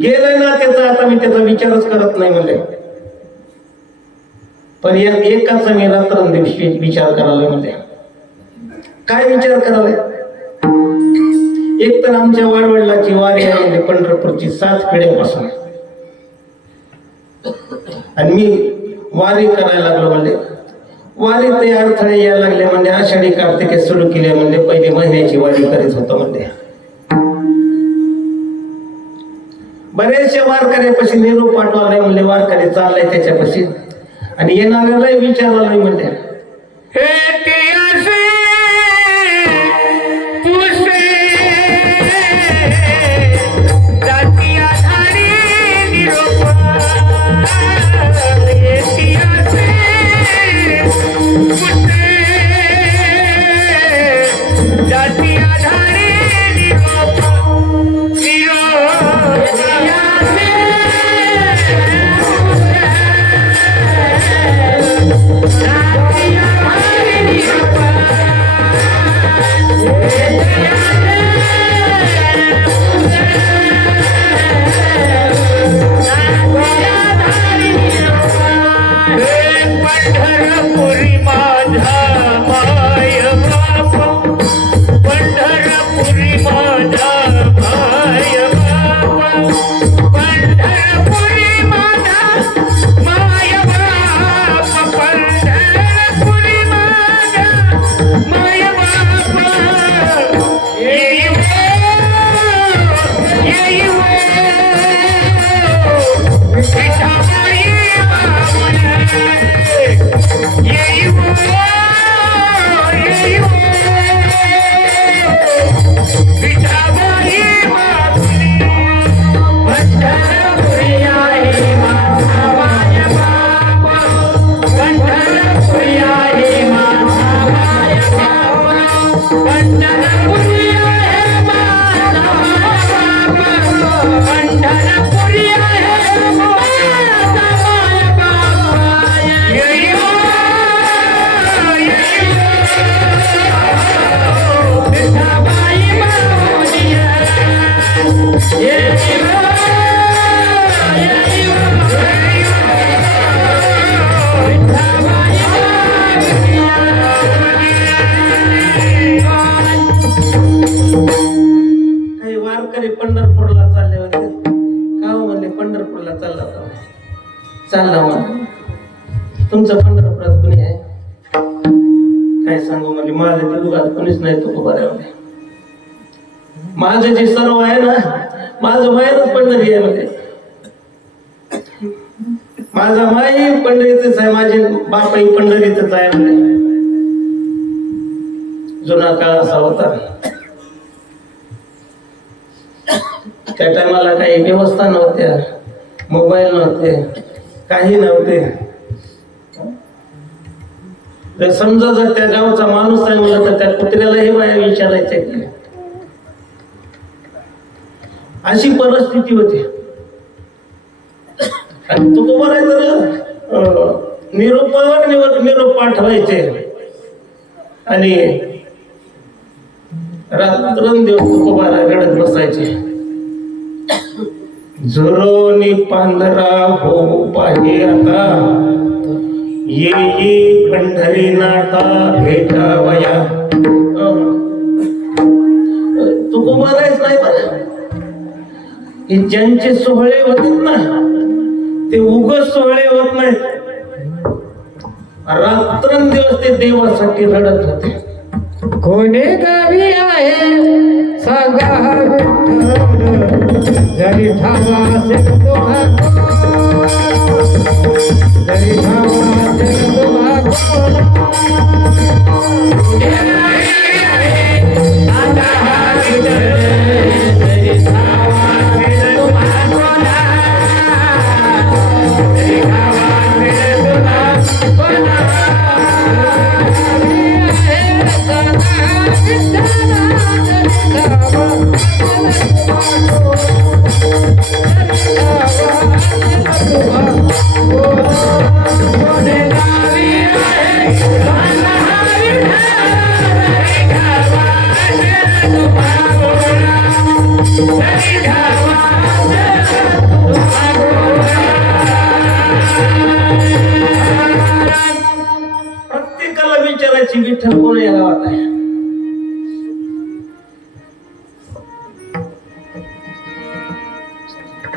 गेलंय ना त्याचा आता मी त्याचा विचारच करत नाही म्हणजे. पण या एकाचा मी रात्रंदिवस विचार करायला म्हणजे. काय विचार करायला? एक तर आमच्या वाडवडिलाची वारी आहे म्हणजे पंढरपूरची 7 पिढ्यापासून, आणि मी वारी करायला लागलो म्हणजे. वारीत ते अडथळे यायला लागले म्हणजे आषाढी कार्तिके सुरू केले म्हणजे, पहिली महिन्याची वारी करीत होतो म्हणजे. बरेचशा वारकऱ्यापाशी निरोप पाठवा नाही म्हणजे, वारकरी चाललाय त्याच्यापाशी आणि येणाऱ्याला विचारला नाही म्हणजे. जाती आधारे निरोप चालला मग तुमचं पंढरपुरात कुणी आहे काय सांगू म्हणजे माझ्या दिवगात कोणीच नाही तो बऱ्यामध्ये माझं जे सर्व आहे ना माझं मायच पंढरी आहे म्हणजे माझा माई पंढरीतच आहे माझे बापाई पंढरीतच आहे म्हणजे जुना काळ असा होता त्या टायमाला काही व्यवस्था नव्हत्या मोबाईल नव्हते काही नव्हते तर समजा जर त्या गावचा माणूस आहे म्हणलं तर त्या कुत्र्यालाही बाया विचारायचे की अशी परिस्थिती होती आणि तू उभं आहे तर निरोपावर निरोप पाठवायचे आणि रात्रंदिवस तुकोबाला रडत बसायचे झुरोनी पांढरा हो पाहे आता ये पंढरी नाथा भेटावया तुकोबालाच नाही बरं हे ज्यांचे सोहळे होते ना ते उगाच सोहळे होत नाहीत रात्रंदिवस ते देवासाठी रडत होते कोणी गावी आहे सांगा विठ्ठल जरी ठावा असेल तुम्हा जरी ठावा असेल तुम्हा प्रत्येकाला विचारायची विठ्ठल कोण या गावात आहे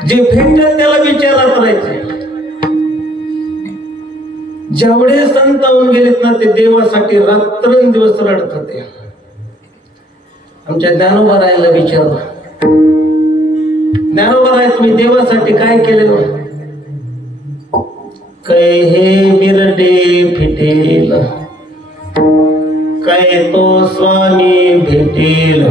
जे भेटेल त्याला विचारत राहायचे जेवढे संत होऊन गेलेत ना ते देवासाठी रात्रंदिवस रडत होते आमच्या ज्ञानोबा रायला विचारलं ज्ञानोबा राय तुम्ही देवासाठी काय केलं कै हे बिरडे फिटेल कै तो स्वामी भेटेल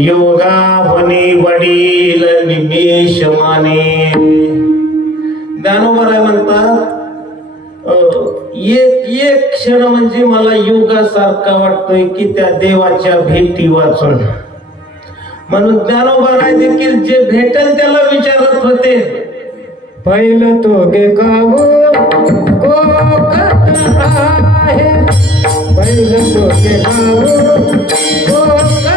योगा होणे वडील निमेष माने ज्ञानोबा राय म्हणतात एक क्षण म्हणजे मला योगासारखा वाटतोय की त्या देवाच्या भेटी वाचून म्हणून ज्ञानोबा राय देखील जे भेटेल त्याला विचारत होते पहिलं तो गे गाव कोकण आहे पहिलं तो गे गाव कोकण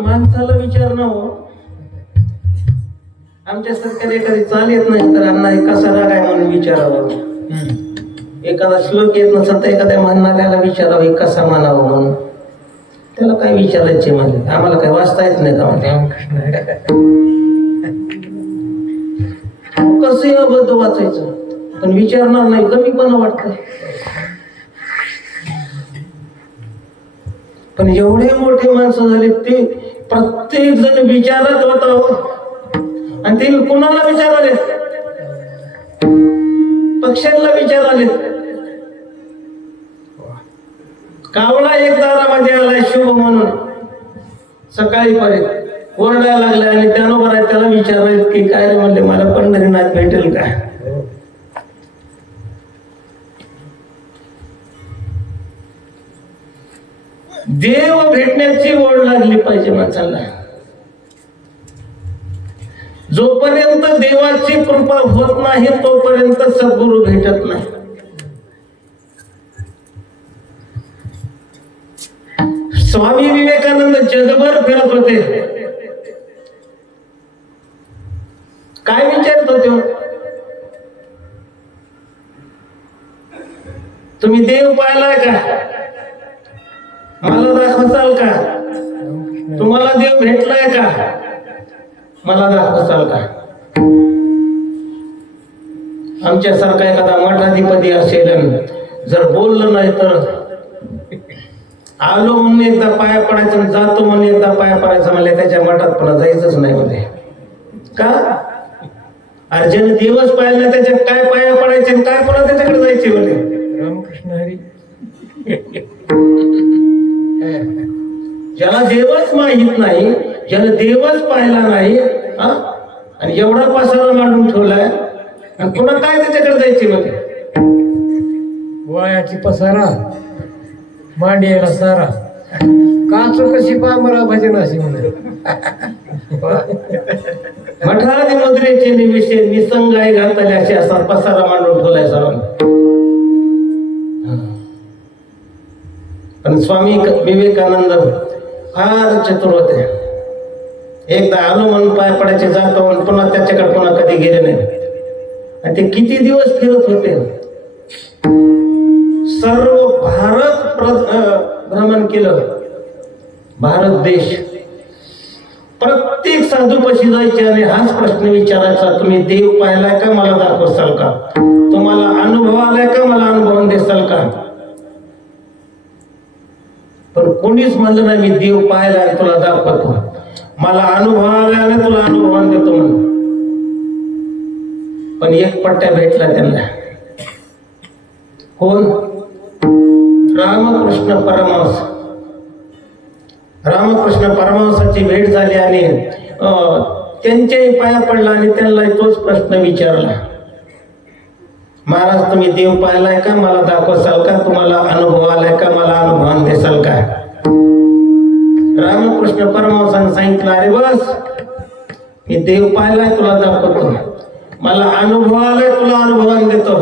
माणसाला विचारणं हो आमच्या सरकारी एखादी चाल येत नाही तर अण्णा हे कसा राग आहे म्हणून विचारावं एखादा श्लोक येत नसेल तर एखाद्या म्हणणाऱ्याला विचारावं हे कसा म्हणावं म्हणून त्याला काय विचारायचे म्हणजे आम्हाला काय वाचता येत नाही का म्हणजे कसं अबद्ध वाचायचं पण विचारणार नाही कमी पण वाटतं पण एवढे मोठे माणसं झाले ते प्रत्येक जण विचारत होता आणि ते कुणाला विचाराले पक्ष्यांना विचार आले. कावळा एक दारामध्ये आलाय शुभ म्हणून सकाळी पर्यंत ओरडायला लागला आणि त्यानंबर आहे त्याला विचारायला की काय रे म्हणले मला पंढरीनाथ भेटेल का. देव भेटण्याची ओढ लागली पाहिजे माणसाला. जोपर्यंत देवाची कृपा होत नाही तोपर्यंत सद्गुरू भेटत नाही. स्वामी विवेकानंद जगभर फिरत होते. काय विचारत होते? तुम्ही देव पाहिलाय का? मला दाखवसाल का? तुम्हाला देव भेटलाय का? मला दाखवसाल का? आमच्यासारखा एखादा मठाधिपती असेल जर बोललं नाही तर आलो म्हणून एकदा पाया पडायचं, जातो म्हणून एकदा पाया पडायचं म्हणले त्याच्या मठात पुन्हा जायचंच नाही म्हणजे. का? अर्जुन दिवस पाहिला नाही त्याच्यात काय पाया पडायचे काय पुन्हा त्याच्याकडे जायचे म्हणजे. रामकृष्ण हरी. ज्याला देवच माहित नाही, ज्याला देवच पाहिला नाही आणि एवढा पसारा मांडून ठेवलाय आणि पुन्हा काय त्याच्याकडे जायचे म्हणजे. वयाची पसारा मांडियाला सारा काचू कशी पामरा भजन अशी म्हणे. मठादी मुद्रेचे निविषय निसंगाय घातले असे असा पसारा मांडून ठेवलाय सर्वांना. पण स्वामी विवेकानंद फार चतुर होते. एकदा आलो म्हणून पाय पडायचे जातो म्हणून पुन्हा त्याच्याकडे पुन्हा कधी गेले नाही. आणि ते किती दिवस फिरत होते. सर्व भारत भ्रमण केलं. भारत देश प्रत्येक साधूपाशी जायचे आणि हाच प्रश्न विचारायचा तुम्ही देव पाहिलाय का? मला दाखवसाल का? तुम्हाला अनुभव आलाय का? मला अनुभवून देसाल का? पण कोणीच म्हणलं नाही मी देव पाहिला तुला दाखवतो, मला अनुभव आला ना तुला अनुभव देतो म्हणून. पण एक पट्ट्या भेटला त्यांना. कोण? रामकृष्ण परमहंस. रामकृष्ण परमहंसाची भेट झाली आणि त्यांच्याही पाया पडला आणि त्यांना तोच प्रश्न विचारला. महाराज तुम्ही देव पाहिलाय का? मला दाखवसाल का? तुम्हाला अनुभव आलाय का? मला अनुभव देसाल का? रामकृष्ण परमहंसाने सांगितलं अरे बस मी देव पाहिलाय तुला दाखवतो, मला अनुभव आलाय तुला अनुभव देतो.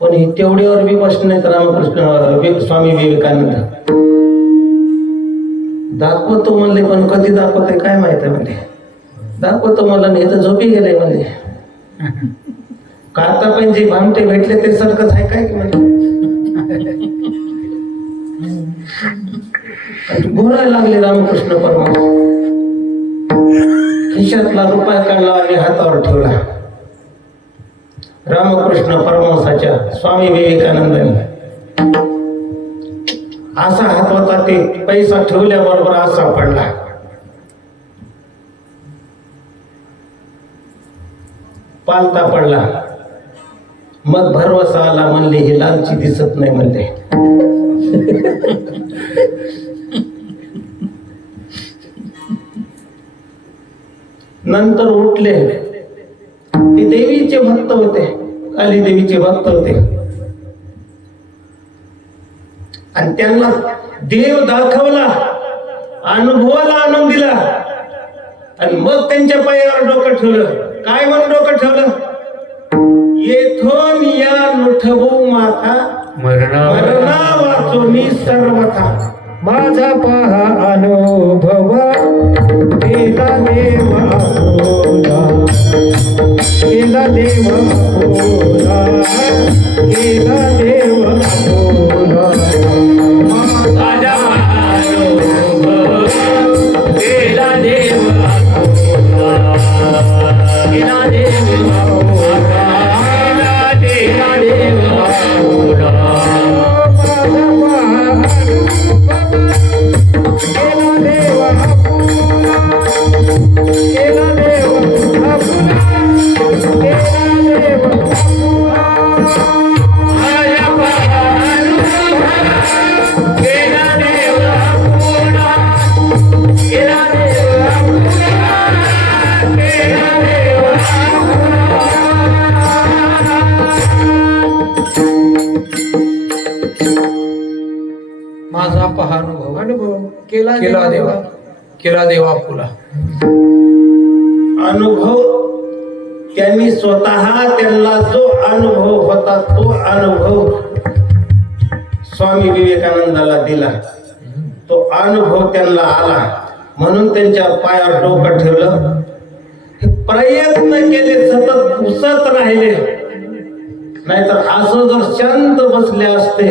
पण हे तेवढ्यावर बी बसले नाहीत रामकृष्ण स्वामी विवेकानंद. दाखवतो म्हणले पण कधी दाखवतोय काय माहित आहे म्हणजे. दाखवतो मला नाही तर झोपी गेले म्हणजे. काता पण जे भामटे भेटले ते सारखंच आहे काय की म्हणजे. घोरायला लागले रामकृष्ण परमहंस. खिशातला रुपया काढला आणि हातावर ठेवला. रामकृष्ण परमहंसाच्या स्वामी विवेकानंदांनी असा हात होता ते पैसा ठेवल्याबरोबर असा पडला. पालता पडला. मग भरवसा आला म्हणले ही लालची दिसत नाही म्हणले. नंतर उठले. ते देवीचे भक्त होते, काली देवीचे भक्त होते आणि त्यांना देव दाखवला, अनुभवाला आणून दिला आणि मग त्यांच्या पायावर डोकं ठेवलं. काय म्हणून डोकं ठेवलं? येथून या नुठवू माथा मरणा वाचोनी सर्वथा. माझा पहा अनुभव केला देव आपुला, केला देव आपुला, केला देव आपुला. माझा अनुभव केला देव आपुला, केला देव आपुला, केला देव आपुला. केला देव आपुला, केला देव केला देवा फुला. अनुभव त्यांनी स्वतः त्यांना जो अनुभव होता तो अनुभव स्वामी विवेकानंदाला दिला. तो अनुभव त्यांना आला म्हणून त्यांच्या पायावर डोकं ठेवलं. प्रयत्न केले, सतत पुसत राहिले. नाहीतर असं जर शांत बसले असते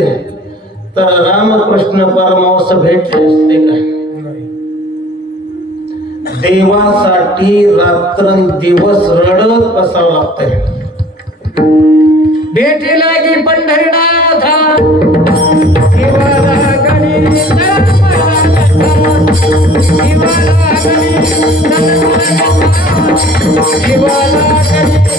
तर रामकृष्ण परमहंस भेटले असते का? देवासाठी रात्रंदिवस रडत बसावं लागतंय. भेटी लागी पंढरीनाथा शिवाला गणी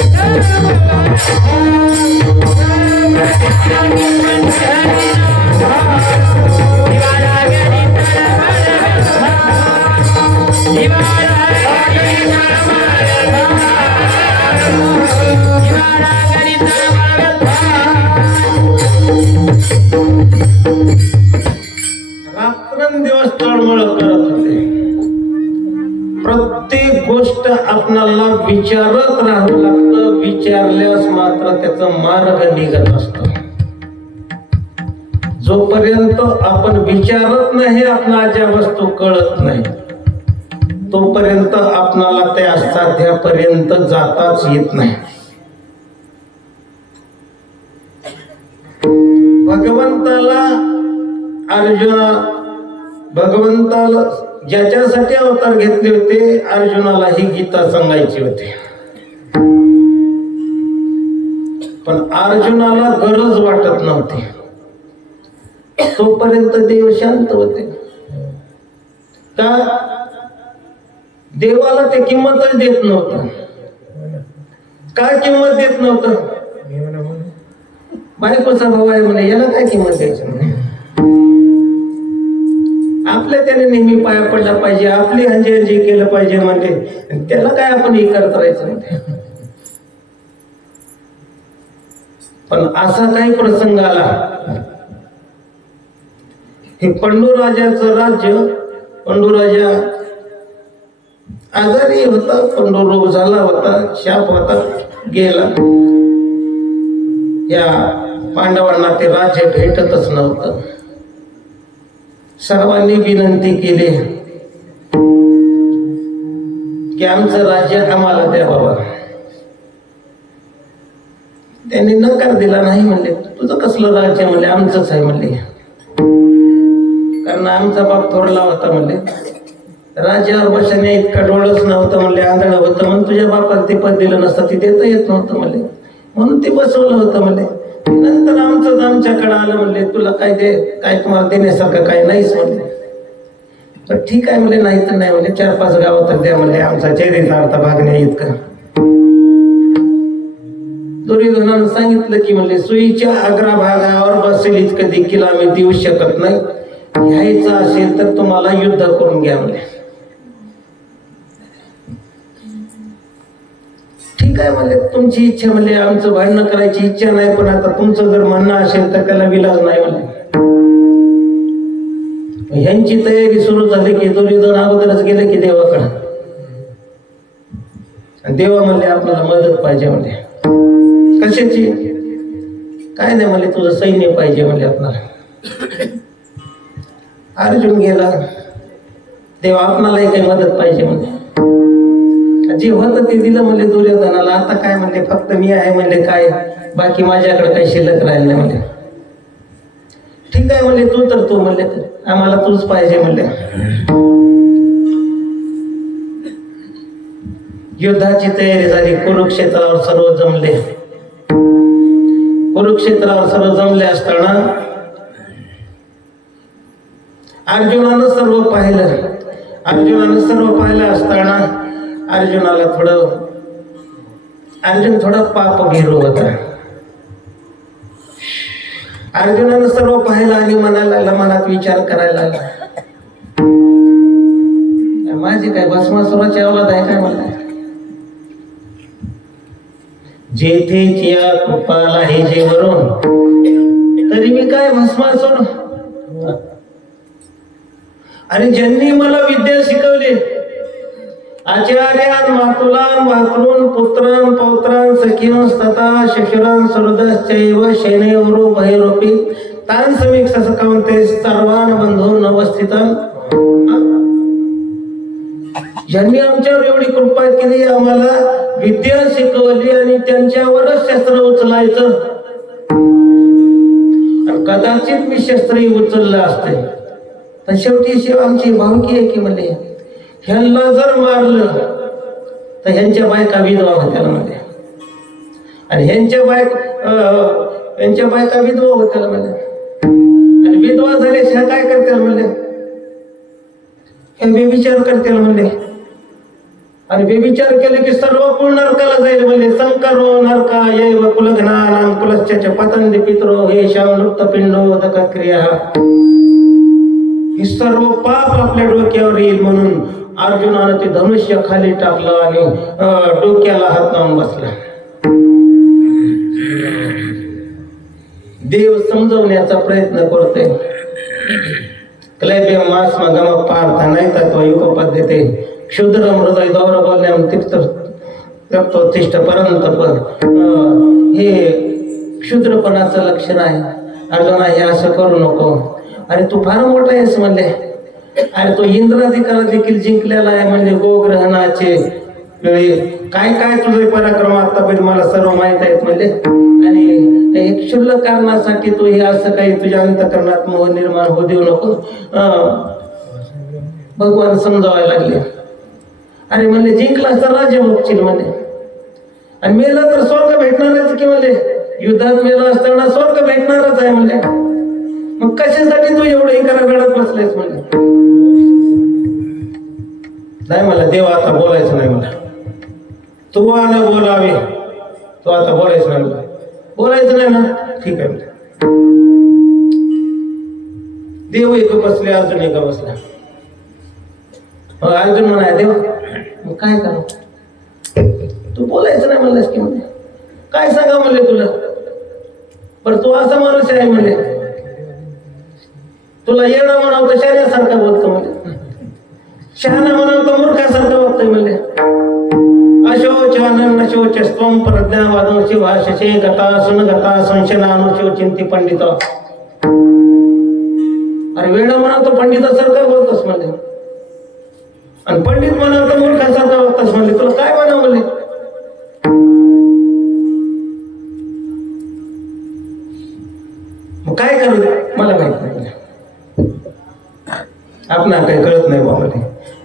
रात्रंदिवस तळमळ करत होते. प्रत्येक गोष्ट आपणाला विचारत राहावं लागतं. विचारल्यास मात्र त्याचा मार्ग निघत असतो. जोपर्यंत आपण विचारत नाही आपणाला ज्या वस्तू कळत नाही तोपर्यंत आपणाला त्या साध्यापर्यंत जाताच येत नाही. भगवंताला ज्याच्यासाठी अवतार घेतले होते अर्जुनाला ही गीता सांगायची होती. पण अर्जुनाला गरज वाटत नव्हती. तोपर्यंत देव शांत होते. का? देवाला ते किंमतच देत नव्हतं. काय किंमत देत नव्हतं? बायकोचा भाऊ आहे म्हणे, याला काय किंमत द्यायची म्हणे. आपल्या त्याने नेहमी पाया पडला पाहिजे, आपली हंजी केलं पाहिजे म्हणजे त्याला काय आपण हे करत राहायचं म्हणते. पण असा काही प्रसंग आला. हे पंडूराजाचं राज्य, पंडूराजा आजारी होता, पंडूरोग झाला होता, शाप होता, गेला. या पांडवांना ते राज्य भेटतच नव्हतं. सर्वांनी विनंती केली की आमचं राज्य आम्हाला द्या बाबा. त्यांनी नकार दिला. नाही म्हणले, तुझं कसलं राज्य म्हणले, आमचंच आहे म्हणले. कारण आमचा बाप थोरला होता म्हणले, राज्यावर बसण्या इतका डोळच नव्हतं म्हणले, आंधळ होतं म्हणून तुझ्या बापाला ते पद दिलं नसतं, ते देता येत नव्हतं म्हणले, म्हणून ते बसवलं होतं म्हणले. नंतर आमचं आमच्याकडे आलं म्हणले, तुला काय काय तुम्हाला देण्यासारखं काही नाहीच म्हणले. पण ठीक आहे म्हणले, नाही तर नाही म्हणले, 4-5 गावं तर द्या म्हणले, आमचा चेहरीचा अर्थ भागण्या इतकं. दुर्योधनानं सांगितलं की म्हणले, सुईच्या अग्रभागावर बसेल इतकं देखील आम्ही देऊ शकत नाही. घ्यायचं असेल तर तुम्हाला युद्ध करून घ्या म्हणले. ठीक आहे म्हणले, तुमची इच्छा म्हणले, आमचं भांडणं करायची इच्छा नाही, पण आता तुमचं जर म्हणणं असेल तर त्याला विलाज नाही म्हणले. ह्यांची तयारी सुरू झाली की दुर्योधन अगोदरच गेले की देवाकडे. देवा म्हणले, आपल्याला मदत पाहिजे म्हणले. कशाची? काय नाही म्हणले, तुझं सैन्य पाहिजे म्हणले आपल्याला. अर्जुन गेला, देवा आपणालाही काही मदत पाहिजे म्हणले. जे होतं ते दिलं म्हणले दुर्योधनाला. आता काय म्हणले, फक्त मी आहे म्हणले, काय बाकी माझ्याकडे काही शिल्लक राहिलं नाही म्हणले. ठीक आहे म्हणले, तू तर तू म्हणले, आम्हाला तूच पाहिजे म्हणले. युद्धाची तयारी झाली. कुरुक्षेत्रावर सर्व जमले. कुरुक्षेत्रावर सर्व जमले असताना अर्जुनानं सर्व पाहिलं असताना अर्जुन थोडा पापभीरू होता. अर्जुनानं सर्व पाहिलं आणि मनात विचार करायला लागला, माझी काय भस्मासुराची अवलाद आहे काय म्हणला. जेथे या कृपाला हे जे वरून तरी मी काय भस्मासुर. आणि ज्यांनी मला विद्या शिकवली, आचार्यान मातुलान भातॄन पुत्रान पौत्रान सखीन तथा शिशुरान सुहृदश्चैव शनैर्वरो भैरोपी तान समीक ससकावंते सर्वान बंधून अवस्थितान. ज्यांनी आमच्यावर एवढी कृपा केली, आम्हाला विद्या शिकवली आणि त्यांच्यावरच शस्त्र उचलायचं. कदाचित मी शस्त्रही उचललं असते, तर शेवटी आमची भावकी आहे की म्हणले ह्यांना जर मारलं तर ह्यांच्या बायका विधवा होत्या म्हणले, आणि ह्यांच्या बायका विधवा होत्या म्हणले, आणि विधवा झाल्याशिवाय काय करतील म्हणले, हे बेविचार करतील म्हणले, आणि बेविचार केले की सर्व कुळ नरकाला जाईल म्हणले. संकरो नरका यैव कुलघ्नानां कुलश्च पतन्ति पितरो हे शामलुप्त पिंडोदक क्रिया. हे सर्व पाप आपल्या डोक्यावर येईल म्हणून अर्जुनानं ते धनुष्य खाली टाकलं आणि डोक्याला हात लावून बसला. देव समजवण्याचा प्रयत्न करतोय. क्लैब्य मास गम पार्थ नाही तत्व पद्धती क्षुद्र हृदय दौरबोलण्याम तिष्ठ परंतप. हे क्षुद्रपणाचं लक्षण आहे. अर्जुना हे असं करू नको. अरे तू फार मोठा आहेस म्हणले. अरे तो इंद्राधिकाला देखील जिंकलेला आहे म्हणजे गोग्रहणाचे वेळी काय काय तुझे पराक्रम आतापर्यंत मला सर्व माहित आहेत म्हणले. आणि एक क्षुल्लक कारणासाठी तू हे असं काही तुझ्या अंतकरणात मोह निर्माण होऊ देऊ नको. भगवान समजावायला लागले. अरे म्हणले जिंकलास तर राज्य भोगशील म्हणले, आणि मेला तर स्वर्ग भेटणारच की म्हणले. युद्धात मेला असताना स्वर्ग भेटणारच आहे म्हणले. मग कशासाठी तू एवढं इकडे घडत बसलायस म्हणले. नाही मला देवा आता बोलायचं नाही मला. तू आला बोलावे, तू आता बोलायचं नाही मला. बोलायचं नाही ना, ठीक आहे. देव एक बसले, अर्जुन एक बसला. मग अर्जुन म्हणाय देव मग काय करू, तू बोलायचं नाही म्हणलंस की म्हणजे काय सांगा म्हणले तुला. पण तू असा माणूस आहे म्हणले, तुला येणं म्हणावं तर शहाण्यासारखा बोलतो म्हणजे, शहाणा म्हणावं तर मूर्खासारखा बोलतोय म्हणले. अशोचानन शोचस्त्वं प्रज्ञावादोषी भाषसे गता सुनगता संशनानुशो चिंती पंडित. अरे वेळ म्हणावं तर पंडितासारखा बोलतोस म्हणले, आणि पंडित म्हणावं तर मूर्खासारखा बोलतोस म्हणले. तुला काय म्हणावं म्हणले. मग काय करू मला माहित नाही. आपणाला काही कळत नाही बाबा.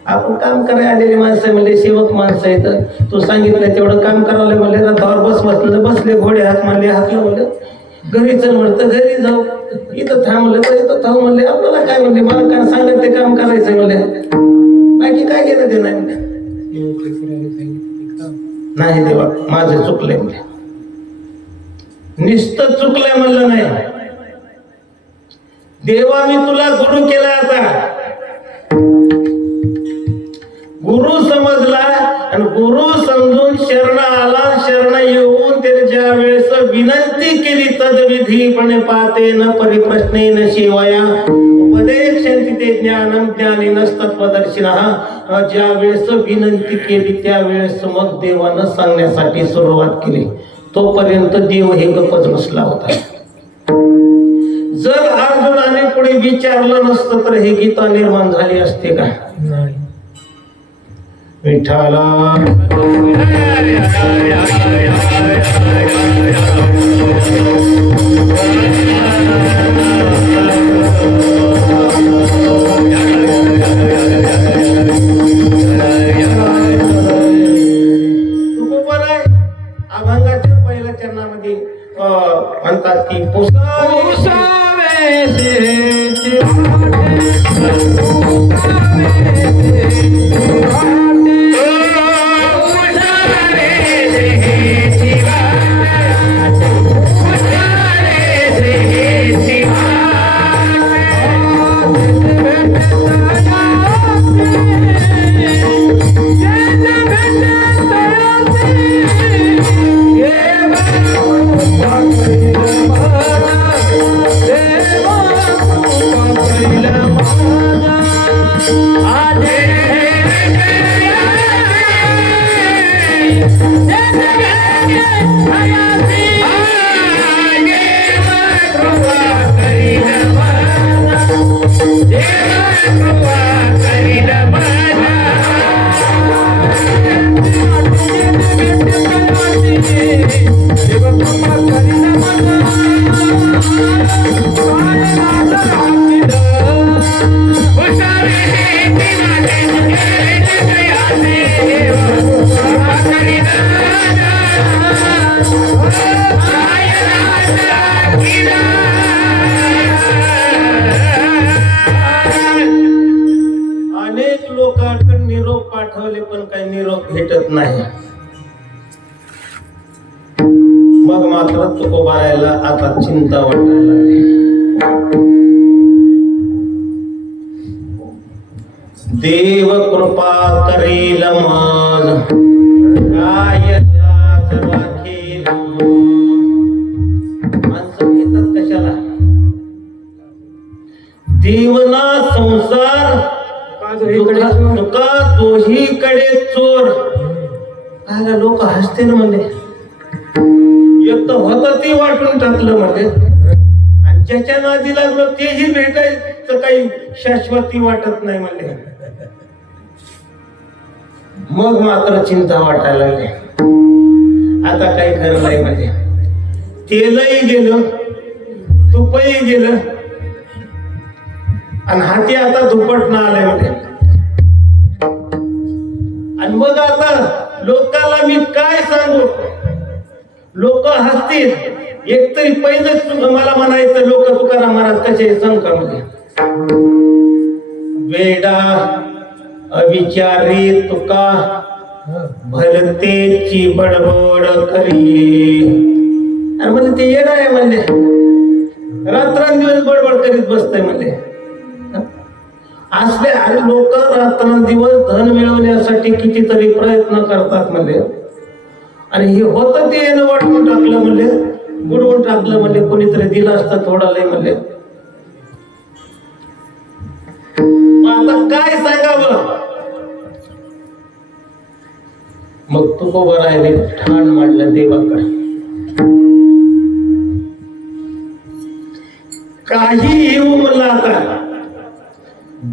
आपण काम करायला आलेली माणसं म्हणजे सेवक माणसं आहेत. तू सांगितलं तेवढं काम करायला म्हणले. रथावर बसलं बसले, घोडे हात मारले, हाकलं म्हणलं. घरी चल म्हणलं घरी जाऊ, इथं थांबलं तर इथं थांब म्हणले. आपल्याला काय म्हणले, मला काय सांगत ते काम करायचं म्हणले, बाकी काय घेणं ते नाही म्हणले. नाही देवा माझं चुकलंय म्हणले. नुसतं चुकलंय म्हणलं नाही. देवा मी तुला गुरु केला, आता गुरु समजला आणि गुरु समजून शरण आला. शरण येऊन त्याने ज्या वेळेस विनंती केली तदविधीपणे पाते न परिप्रश्ने न शिवया उपदेशन्ति ते ज्ञानम ज्ञानिनस्तत्वदर्शिनः. ज्या वेळेस विनंती केली त्यावेळेस मग देवानं सांगण्यासाठी सुरुवात केली. तोपर्यंत देव हे गप्पच बसला होता. जर अर्जुनाने पुढे विचारलं नसतं तर हे गीता निर्माण झाली असते का. विठ्ठला अभंगाच्या पहिल्या चरणामध्ये म्हणतात की अनेक लोकांकडे निरोप पाठवले पण काही निरोप भेटत नाही. मग मात्र तुकोबारायला आता चिंता वाटायला लागली. देव कृपा करेल माझ काय लाज राखेल. माणसं घेतात कशाला? देवना संसार तुका दोहीकडे चोर. काय लोक हसते ना म्हणजे एक तर होतं ते वाटून टाकलं म्हणजे, आणि ज्याच्या नादी लागलं तेही भेटायचं काही शाश्वती वाटत नाही म्हणजे. मग मात्र चिंता वाटायला लागली. आता काही खरं नाही म्हणजे. तेलही गेलं, तुपही गेलं, आणि हाती आता दुपटणं आलंय म्हणजे. आणि मग आता लोकांना मी काय सांगू? लोक हसतील. एकतरी पहिलेच मला म्हणायचं लोक तुकाराम महाराज कसे संकामध्ये वेडा अविचारी तुका भरतेची बडबड करी. आणि म्हणजे ते येणं आहे म्हणजे रात्रंदिवस बडबड करीत बसतंय म्हणजे. असले आणि लोक रात्रंदिवस धन मिळवण्यासाठी कितीतरी प्रयत्न करतात म्हणजे. आणि हे होतं ते येणं वाटून टाकलं म्हणजे, बुडवून टाकलं म्हणजे. कोणीतरी दिलं असतं थोडा लय म्हणजे. आता काय सांगावं? मग तुकोबारायने ठाण मांडलं देवाकडे. काही येऊ म्हणलं आता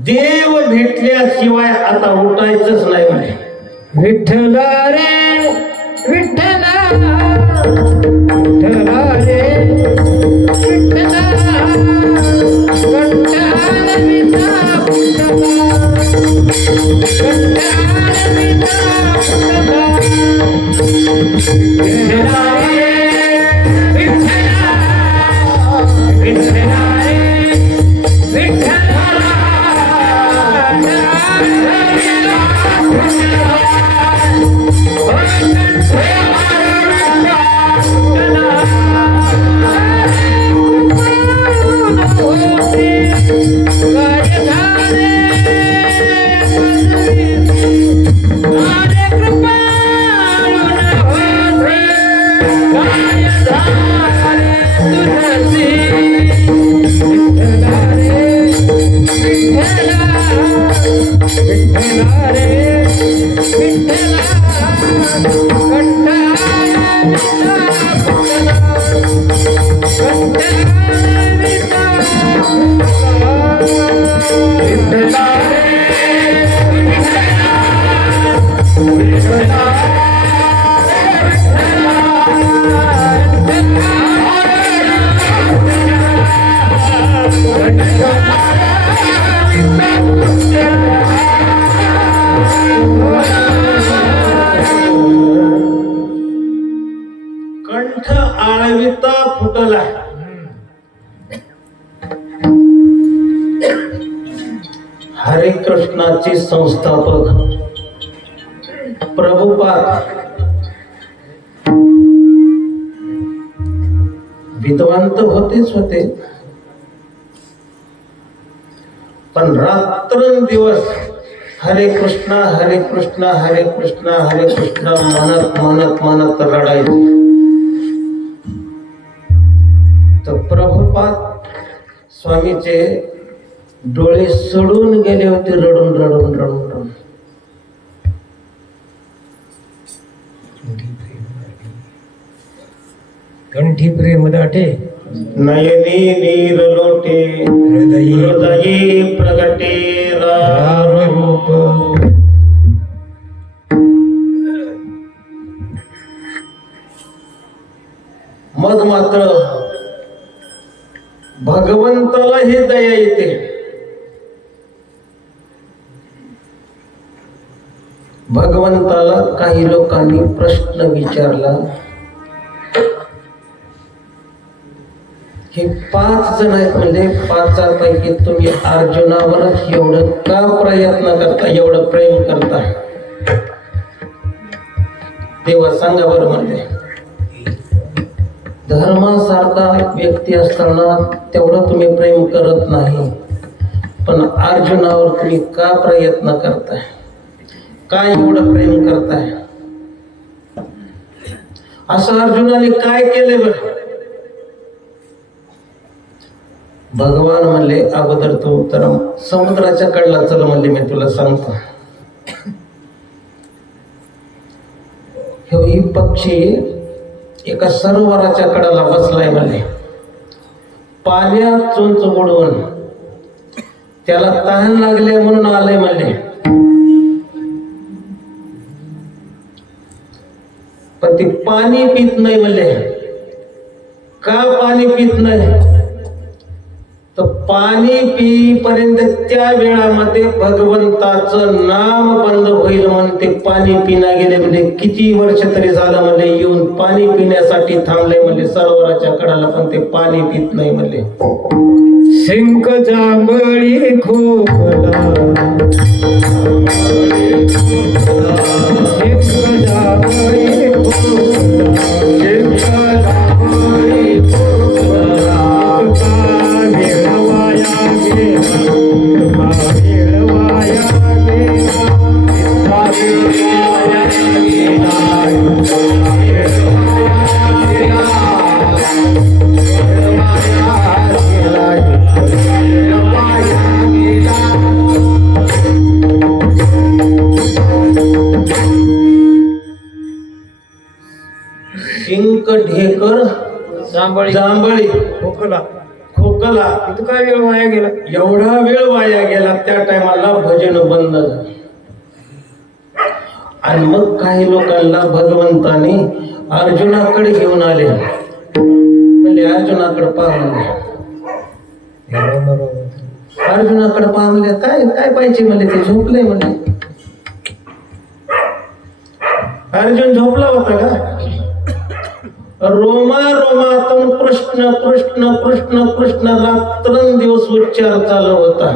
देव भेटल्याशिवाय आता उठायचंच नाही म्हणे. विठ्ठला रे विठ्ठला, विठ्ठला रे विठ्ठला, कंटाळविता पुटला, कंटाळविता पुटला. विठ्ठला रे विठ्ठला, विठ्ठला रे विठ्ठला, कंठ आळविता फुटला. हरे कृष्णाचे संस्थापक प्रभुपाद विद्वान तर होतेच होते, पण रात्रंदिवस हरे कृष्णा हरे कृष्णा हरे कृष्णा हरे कृष्णा म्हणत म्हणत म्हणत रडायचे. तर प्रभुपाद स्वामीचे डोळे सडून गेले होते रडून रडून रडून रडून. कंठी प्रेम दाटे नयनी नीर लोटे हृदयी प्रगटे राम रूप. मग मात्र भगवंताला हे दया येते. भगवंताला काही लोकांनी प्रश्न विचारला, हे 5 जण आहेत म्हणजे 5 तुम्ही अर्जुनावरच एवढं का प्रयत्न करता, एवढं प्रेम करता? तेव्हा सांगा बरं. म्हणजे धर्मासारखा व्यक्ती असताना तेवढं तुम्ही प्रेम करत नाही, पण अर्जुनावर तुम्ही का प्रयत्न करताय? काय एवढं प्रेम करताय? असं अर्जुनाने काय केले बरं? भगवान म्हणले, अगोदर तू तर समुद्राच्या कडला चल म्हणले, मी तुला सांगतो. ही पक्षी एका सरोवराच्या कडाला बसलाय म्हणले, पाण्यात चोंच बुडवून त्याला तहान लागले म्हणून आलंय म्हणले. पण ती पाणी पित नाही म्हणले. का पाणी पित नाही? तर पाणी पिईपर्यंत त्या वेळामध्ये भगवंताचं नाम बंद होईल म्हणून ते पाणी पिण्या गेले. म्हणजे किती वर्ष तरी झालं म्हणले, येऊन पाणी पिण्यासाठी थांबले म्हणले सरोवराच्या कडाला, पण ते पाणी पित नाही म्हणले. सिंक जांभळी खोकला, सिंक जांभळी खोकला, सिंक जांभळी खोकला, मिळवाया गेला, मिळवाया गेला, मिळवाया शिंक ढेकर जांभळी जांभळी खोकला. खोकला. इथं काय वेळ वाया गेला? एवढा वेळ वाया गेला. त्या टायमाला भजन बंद झालं. आणि मग काही लोकांना भगवंताने अर्जुनाकडे घेऊन आले. म्हणजे अर्जुनाकडे पाहले, अर्जुनाकडे पाहले, काय काय पाहिजे म्हणले? ते झोपले म्हणले. अर्जुन झोपला होता का? रोमा रोमातून कृष्ण कृष्ण कृष्ण कृष्ण रात्रंदिवस उच्चार चालू होता.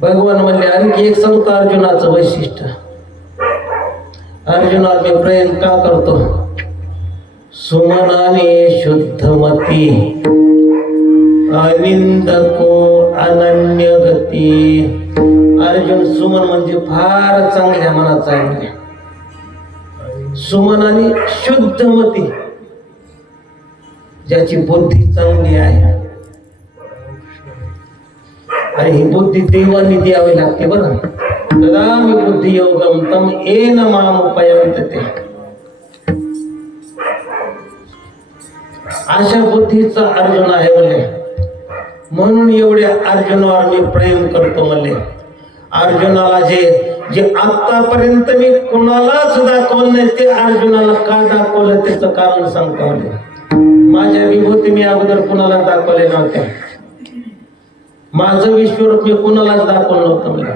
भगवान म्हणले, आणखी एक सांगतो अर्जुनाचं वैशिष्ट्य. अर्जुना मी प्रेम का करतो? सुमनाने शुद्धमती, अनिंदको अनन्य गती. अर्जुन सुमन म्हणजे फार चांगल्या मनाचा आहे. सुमन आणि शुद्धमती, ज्याची बुद्धी चांगली आहे. आणि ही बुद्धी देवानी द्यावी लागते बरं. ददामि बुद्धी योगम तम येन माम उपयंतते. अशा बुद्धीचा अर्जुन आहे म्हणले. म्हणून एवढ्या अर्जुनावर मी प्रेम करतो म्हणले. अर्जुनाला जे आतापर्यंत मी कुणालाच दाखवलं नाही, ते अर्जुनाला का दाखवलं त्याचं कारण सांगतो म्हणले. माझ्या विभूती मी अगोदर कुणाला दाखवले नव्हत्या. माझं विश्वरूप मी कुणालाच दाखवलं नव्हतं म्हणले.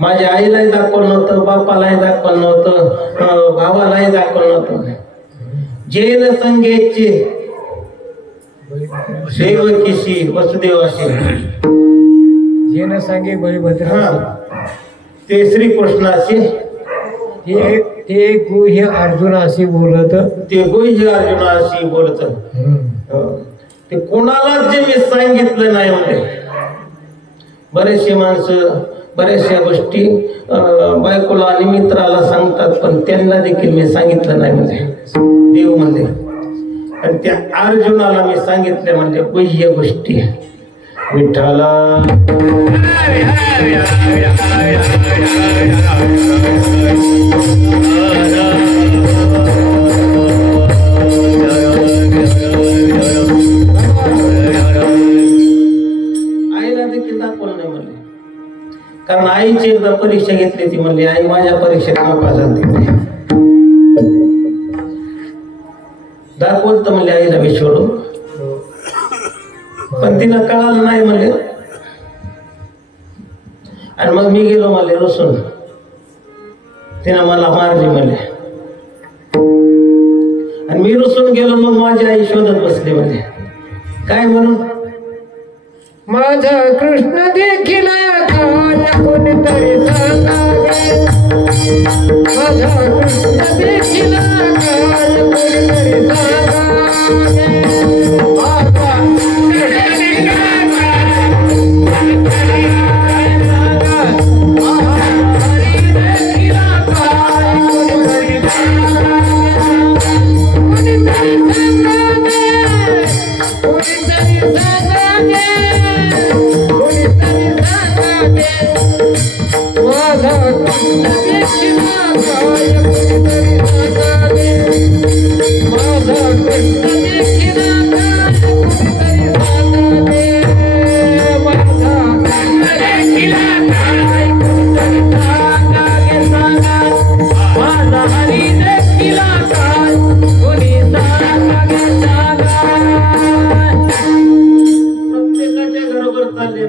माझ्या आईलाही दाखवलं नव्हतं, बापालाही दाखवलं नव्हतं, भावालाही दाखवलं नव्हतं. जैन संगेचे देवकीशी वसुदेवाशी, जेन सांगे बळीभद्र, ते श्रीकृष्णाशी, ते गुह्य अर्जुनाशी बोलत, ते गुह्य अर्जुनाशी बोलत. ते कोणालाच जे मी सांगितलं नाही म्हणजे. बरेचसे माणसं बऱ्याचशा गोष्टी बायकोला आणि मित्राला सांगतात, पण त्यांना देखील मी सांगितलं नाही म्हणजे. देव म्हणजे आणि त्या अर्जुनाला मी सांगितले म्हणजे बाह्य गोष्टी विठ्ठला आईला देखील दाखवलं नाही म्हणले, कारण आईची एकदा परीक्षा घेतली ती म्हणली आई माझ्या परीक्षेत नापास झाली. दाखवलं तर म्हणले आईला विचारून, पण तिला कळालं नाही म्हणले. आणि मग मी गेलो म्हणले रुसून, तिनं मला मारली म्हणले. आणि मी रुसून गेलो, मग माझी आई शोधत बसली म्हणले. काय म्हणून? माझा कृष्ण देखील काल कोणीतरी सांगावे, माझा कृष्ण देखील काल कोणीतरी सांगावे, माझा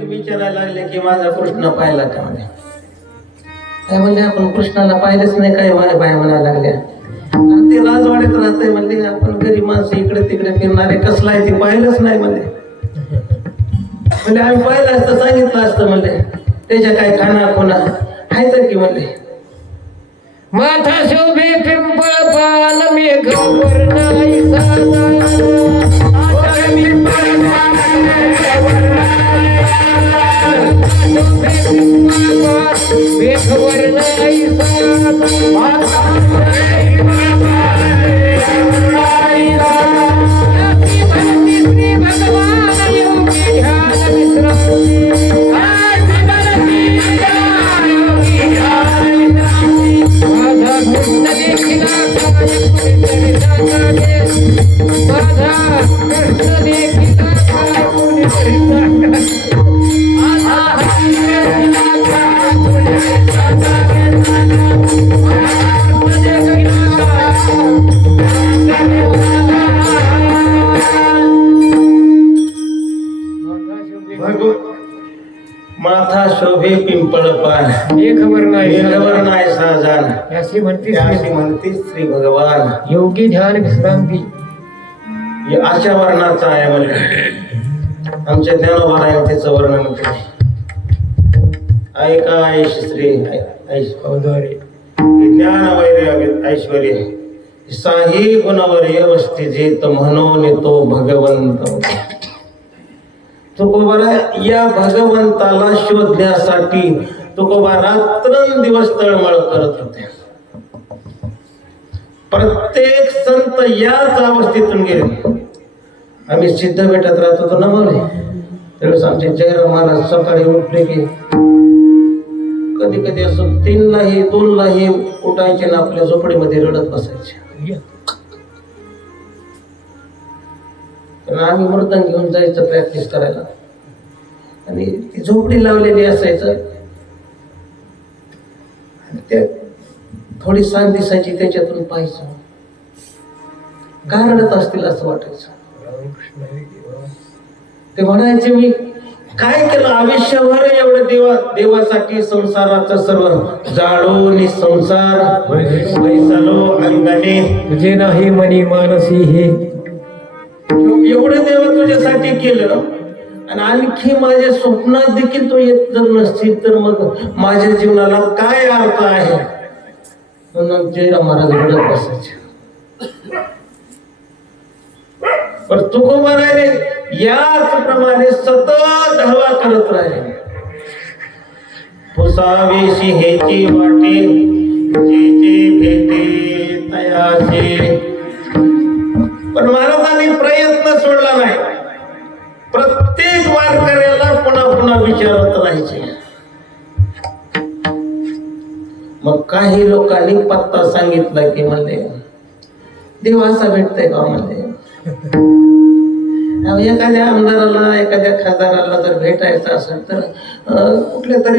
विचारायला लागले की माझा कृष्ण पाहिला का म्हणे. काय म्हणले आपण कृष्णाला पाहिलंच नाही, काय बाय म्हणायला लागल्या. आणि ते राजवाड्यात राहतंय म्हणले, आपण गरीब माणसं इकडे तिकडे फिरणारे कसला आहे ते पाहिलंच नाही म्हणले. म्हणजे आम्ही पाहिलं असतं सांगितलं असतं म्हणले, त्याच्या काय खाना खुना आहे तर की म्हणले. माथा शोभे पिंपळ पाल मेघवर नाही साधा, मेघवर नाही श्री भगवान योगी ध्यान विश्रांती, माझा कृष्ण देखील काय कोणीतरी सांगावे, माझा कृष्ण देखील काय कोणीतरी सांगावे. माथा शोभे पिंपळ पान मेघवर नाही मेघवर नाही साजान, अशी म्हणतीस अशी म्हणते श्री भगवान योगी ध्यान विश्रांती. हे अशा वर्णाचा आहे म्हणजे आमच्या ज्ञानोबा आहे त्याचं वर्णन केले. ऐका ऐश श्री ऐश अवधारे ज्ञान वैर्य ऐश्वर्य साही गुणवर व्यवस्थित जेत म्हणून तो भगवंत. तुकोबा या भगवंताला शोधण्यासाठी तुकोबा रात्रंदिवस तळमळ करत होते. प्रत्येक संत याच अवस्थेतून गेले. आम्ही सिद्ध भेटत राहत होतो ना बोले, त्यावेळेस आमचे जयराम महाराज सकाळी उठले की कधी कधी असं 3लाही 2लाही उठायचे ना आपल्या झोपडीमध्ये रडत बसायचे. कारण आम्ही मृदंग घेऊन जायचं प्रॅक्टिस करायला, आणि ती झोपडी लावलेली असायचं. ते थोडी सांग दिसायची, त्याच्यातून पाहायचं काय रडत असतील असं वाटायचं. ते म्हणायचे मी काय केलं आयुष्यभर एवढं देवासाठी संसाराचं सर्व जाळून संसार पैसालो अंगाने तुझे नाही मनी मानसी हे एवढं देव तुझ्यासाठी केलं, आणि आणखी माझ्या स्वप्नात देखील तो येत जर नसतील तर मग माझ्या जीवनाला काय अर्थ आहे. म्हणून जयराम महाराज रडत बसायचे. पण तुकोबा राहिले याच प्रमाणे सतत धावा करत राहिले. पुसावेशी हेची वाटे जे जे भेटे तयाचे. पण महाराजांनी पुन्हा विचारत राहायचे. मग काही लोकांनी पत्ता सांगितला की म्हणले देव असा भेटतोय का म्हणले. एखाद्या आमदाराला एखाद्या खासदाराला जर भेटायचं असेल तर कुठल्या तरी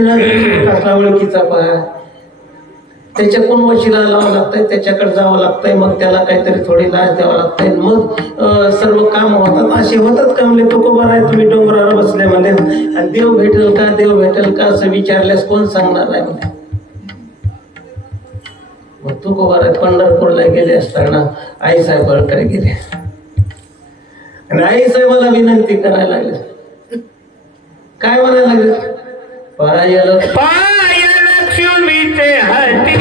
कसला ओळखीचा पहा त्याच्या कोण वशिला लावावं लागतंय, त्याच्याकडे जावं लागतंय, मग त्याला काहीतरी थोडी लाच द्यावं लागतंय, मग सर्व काम होतात. असे होतात का म्हणले. तुकोबा आहे तुम्ही डोंगरावर बसले म्हणले आणि देव भेटेल का देव भेटेल का असं विचारल्यास कोण सांगणार आहे म्हणले. मग तुकोबा पंढरपूरला गेले असताना आई साहेबांकडे गेले आणि आई साहेबाला विनंती करायला लागले. काय म्हणायला लागले. पायाला पाय लक्ष्मीचे हाती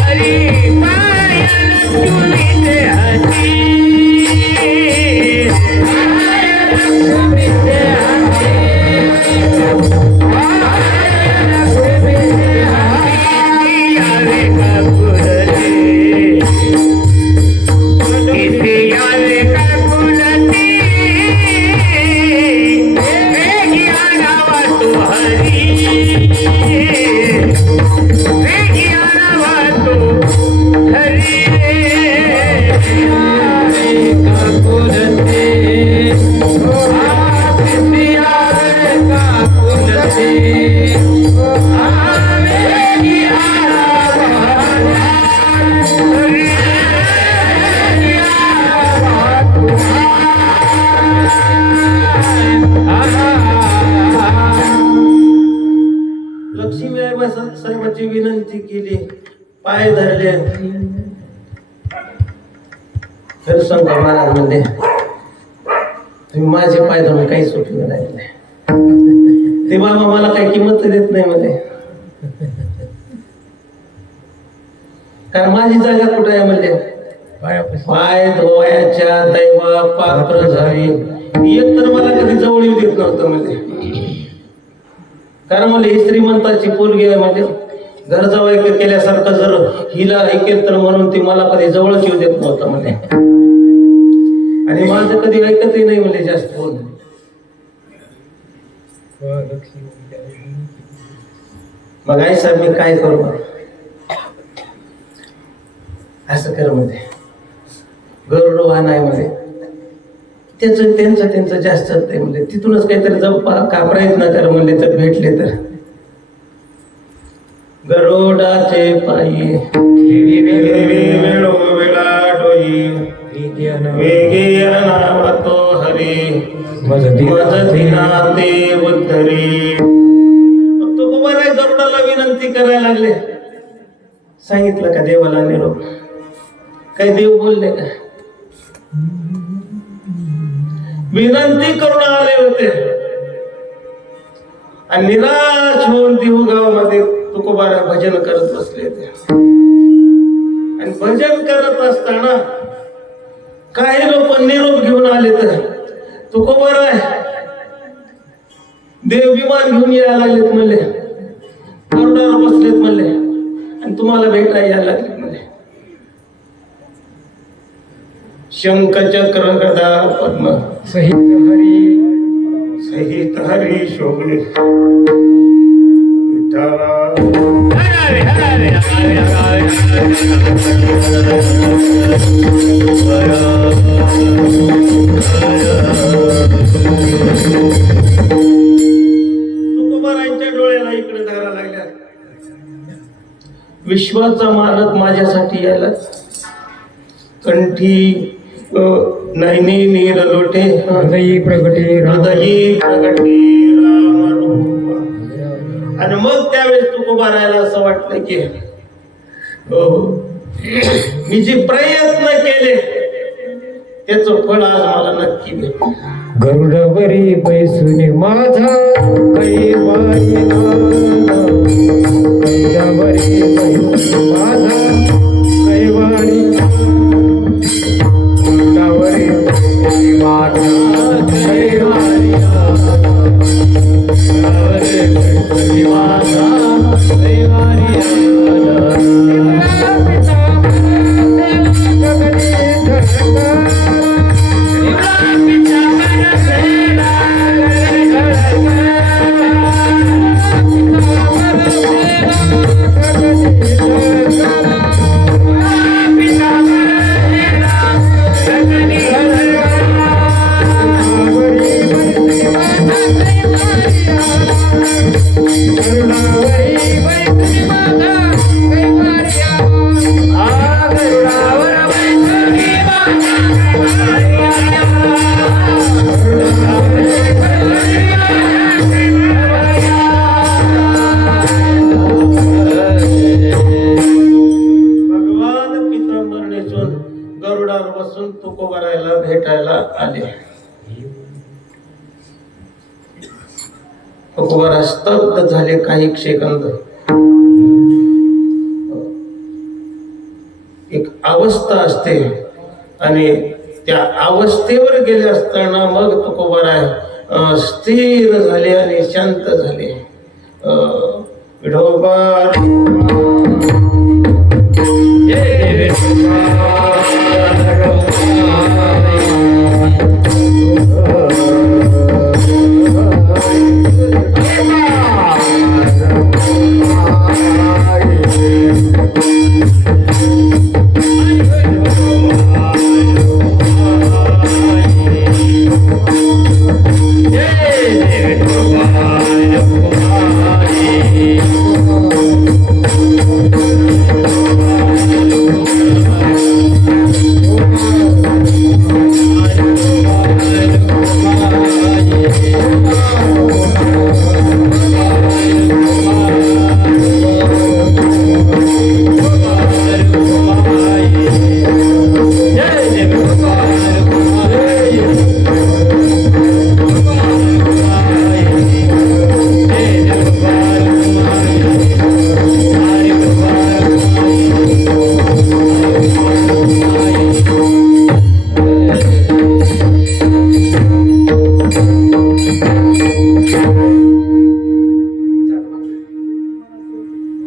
हरी पाय लक्ष्मीचे हाती पाय लक्ष्मीचे हाती पाय लक्ष्मीचे हाती यावे काकुलते किती यावे काकुलते वेगी आणावा तो हरी वेगी आणावा तो हरी यावे काकुलते किती यावे काकुलते वेगी आणावा हरी लक्ष्मी आई साहेबाची विनंती केली, पाय धरले. हरिशंकर महाराज म्हणले तुम्ही माझे पाय धरून काही सुटले नाही. ते बाबा मला काही किंमत देत नाही म्हणे, कारण माझी जागा कुठे आहे म्हणले. पाय धुवायच्या दैवा पात्र झाली. एक तर मला कधी जवळ येऊ देत नव्हतं म्हणजे, कारण मला ही श्रीमंताची पोरगी आहे म्हणजे घर जवळ केल्यासारखं जर हिला ऐकेल तर म्हणून ती मला कधी जवळच येऊ देत नव्हतं म्हणजे. आणि माझं कधी ऐकतही नाही म्हणजे जास्त बोल. मग आई साहेब मी काय करू असं कर मध्ये गरुड वाहन आहे मध्ये त्यांचं जास्त असते म्हणजे तिथूनच काहीतरी जाऊ का प्रयत्न कर म्हणले तर भेटले तर. गरुडाचे पायी वेगे नावा तो हरी मदतीना देव धरी. मग तो कुमार गरुडाला विनंती करायला लागले. सांगितलं का देवाला निरोप. काही देव बोलले का. विनंती करून आले होते आणि निराश होऊन देऊगावमध्ये तुकोबारा भजन करत बसले होते. आणि भजन करत असताना काही लोक निरोप घेऊन आले तर तुकोबारा देव विमान घेऊन यायला लागलेत म्हणले, गरुडावर बसलेत म्हणले आणि तुम्हाला भेटायला यायला लागलेत म्हणले. शंख चक्र गदा पद्म सहित हरी शोभे विठ्ठला. तुकोबारांच्या डोळ्याला इकडे धारा लागल्या. विश्वाचा मालक माझ्यासाठी यायला. कंठी नैनी नीर लोटे हृदयी प्रगटी राम रूप. आणि मग त्यावेळेस तुकोबारायला असं वाटलं की मी जे प्रयत्न केले त्याचं फळ आज मला नक्की भेटलं. गरुडवरी बैसुनी माझा कैवारी गरुडवरी बैसुनी माझा कैवारी गरुडवरी माझा कैवारी गरुडवरी बैसुनी माझा कैवारी पारावर बसून तुकोबारायला भेटायला आले. तुकोबारा स्तब्ध झाले काही सेकंद. एक अवस्था असते आणि त्या अवस्थेवर गेले असताना मग तुकोबाराय स्थिर झाले आणि शांत झाले. विठोबा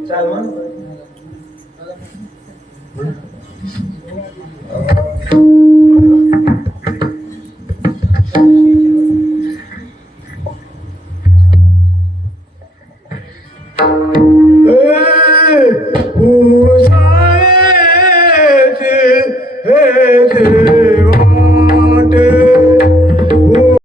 चाल मग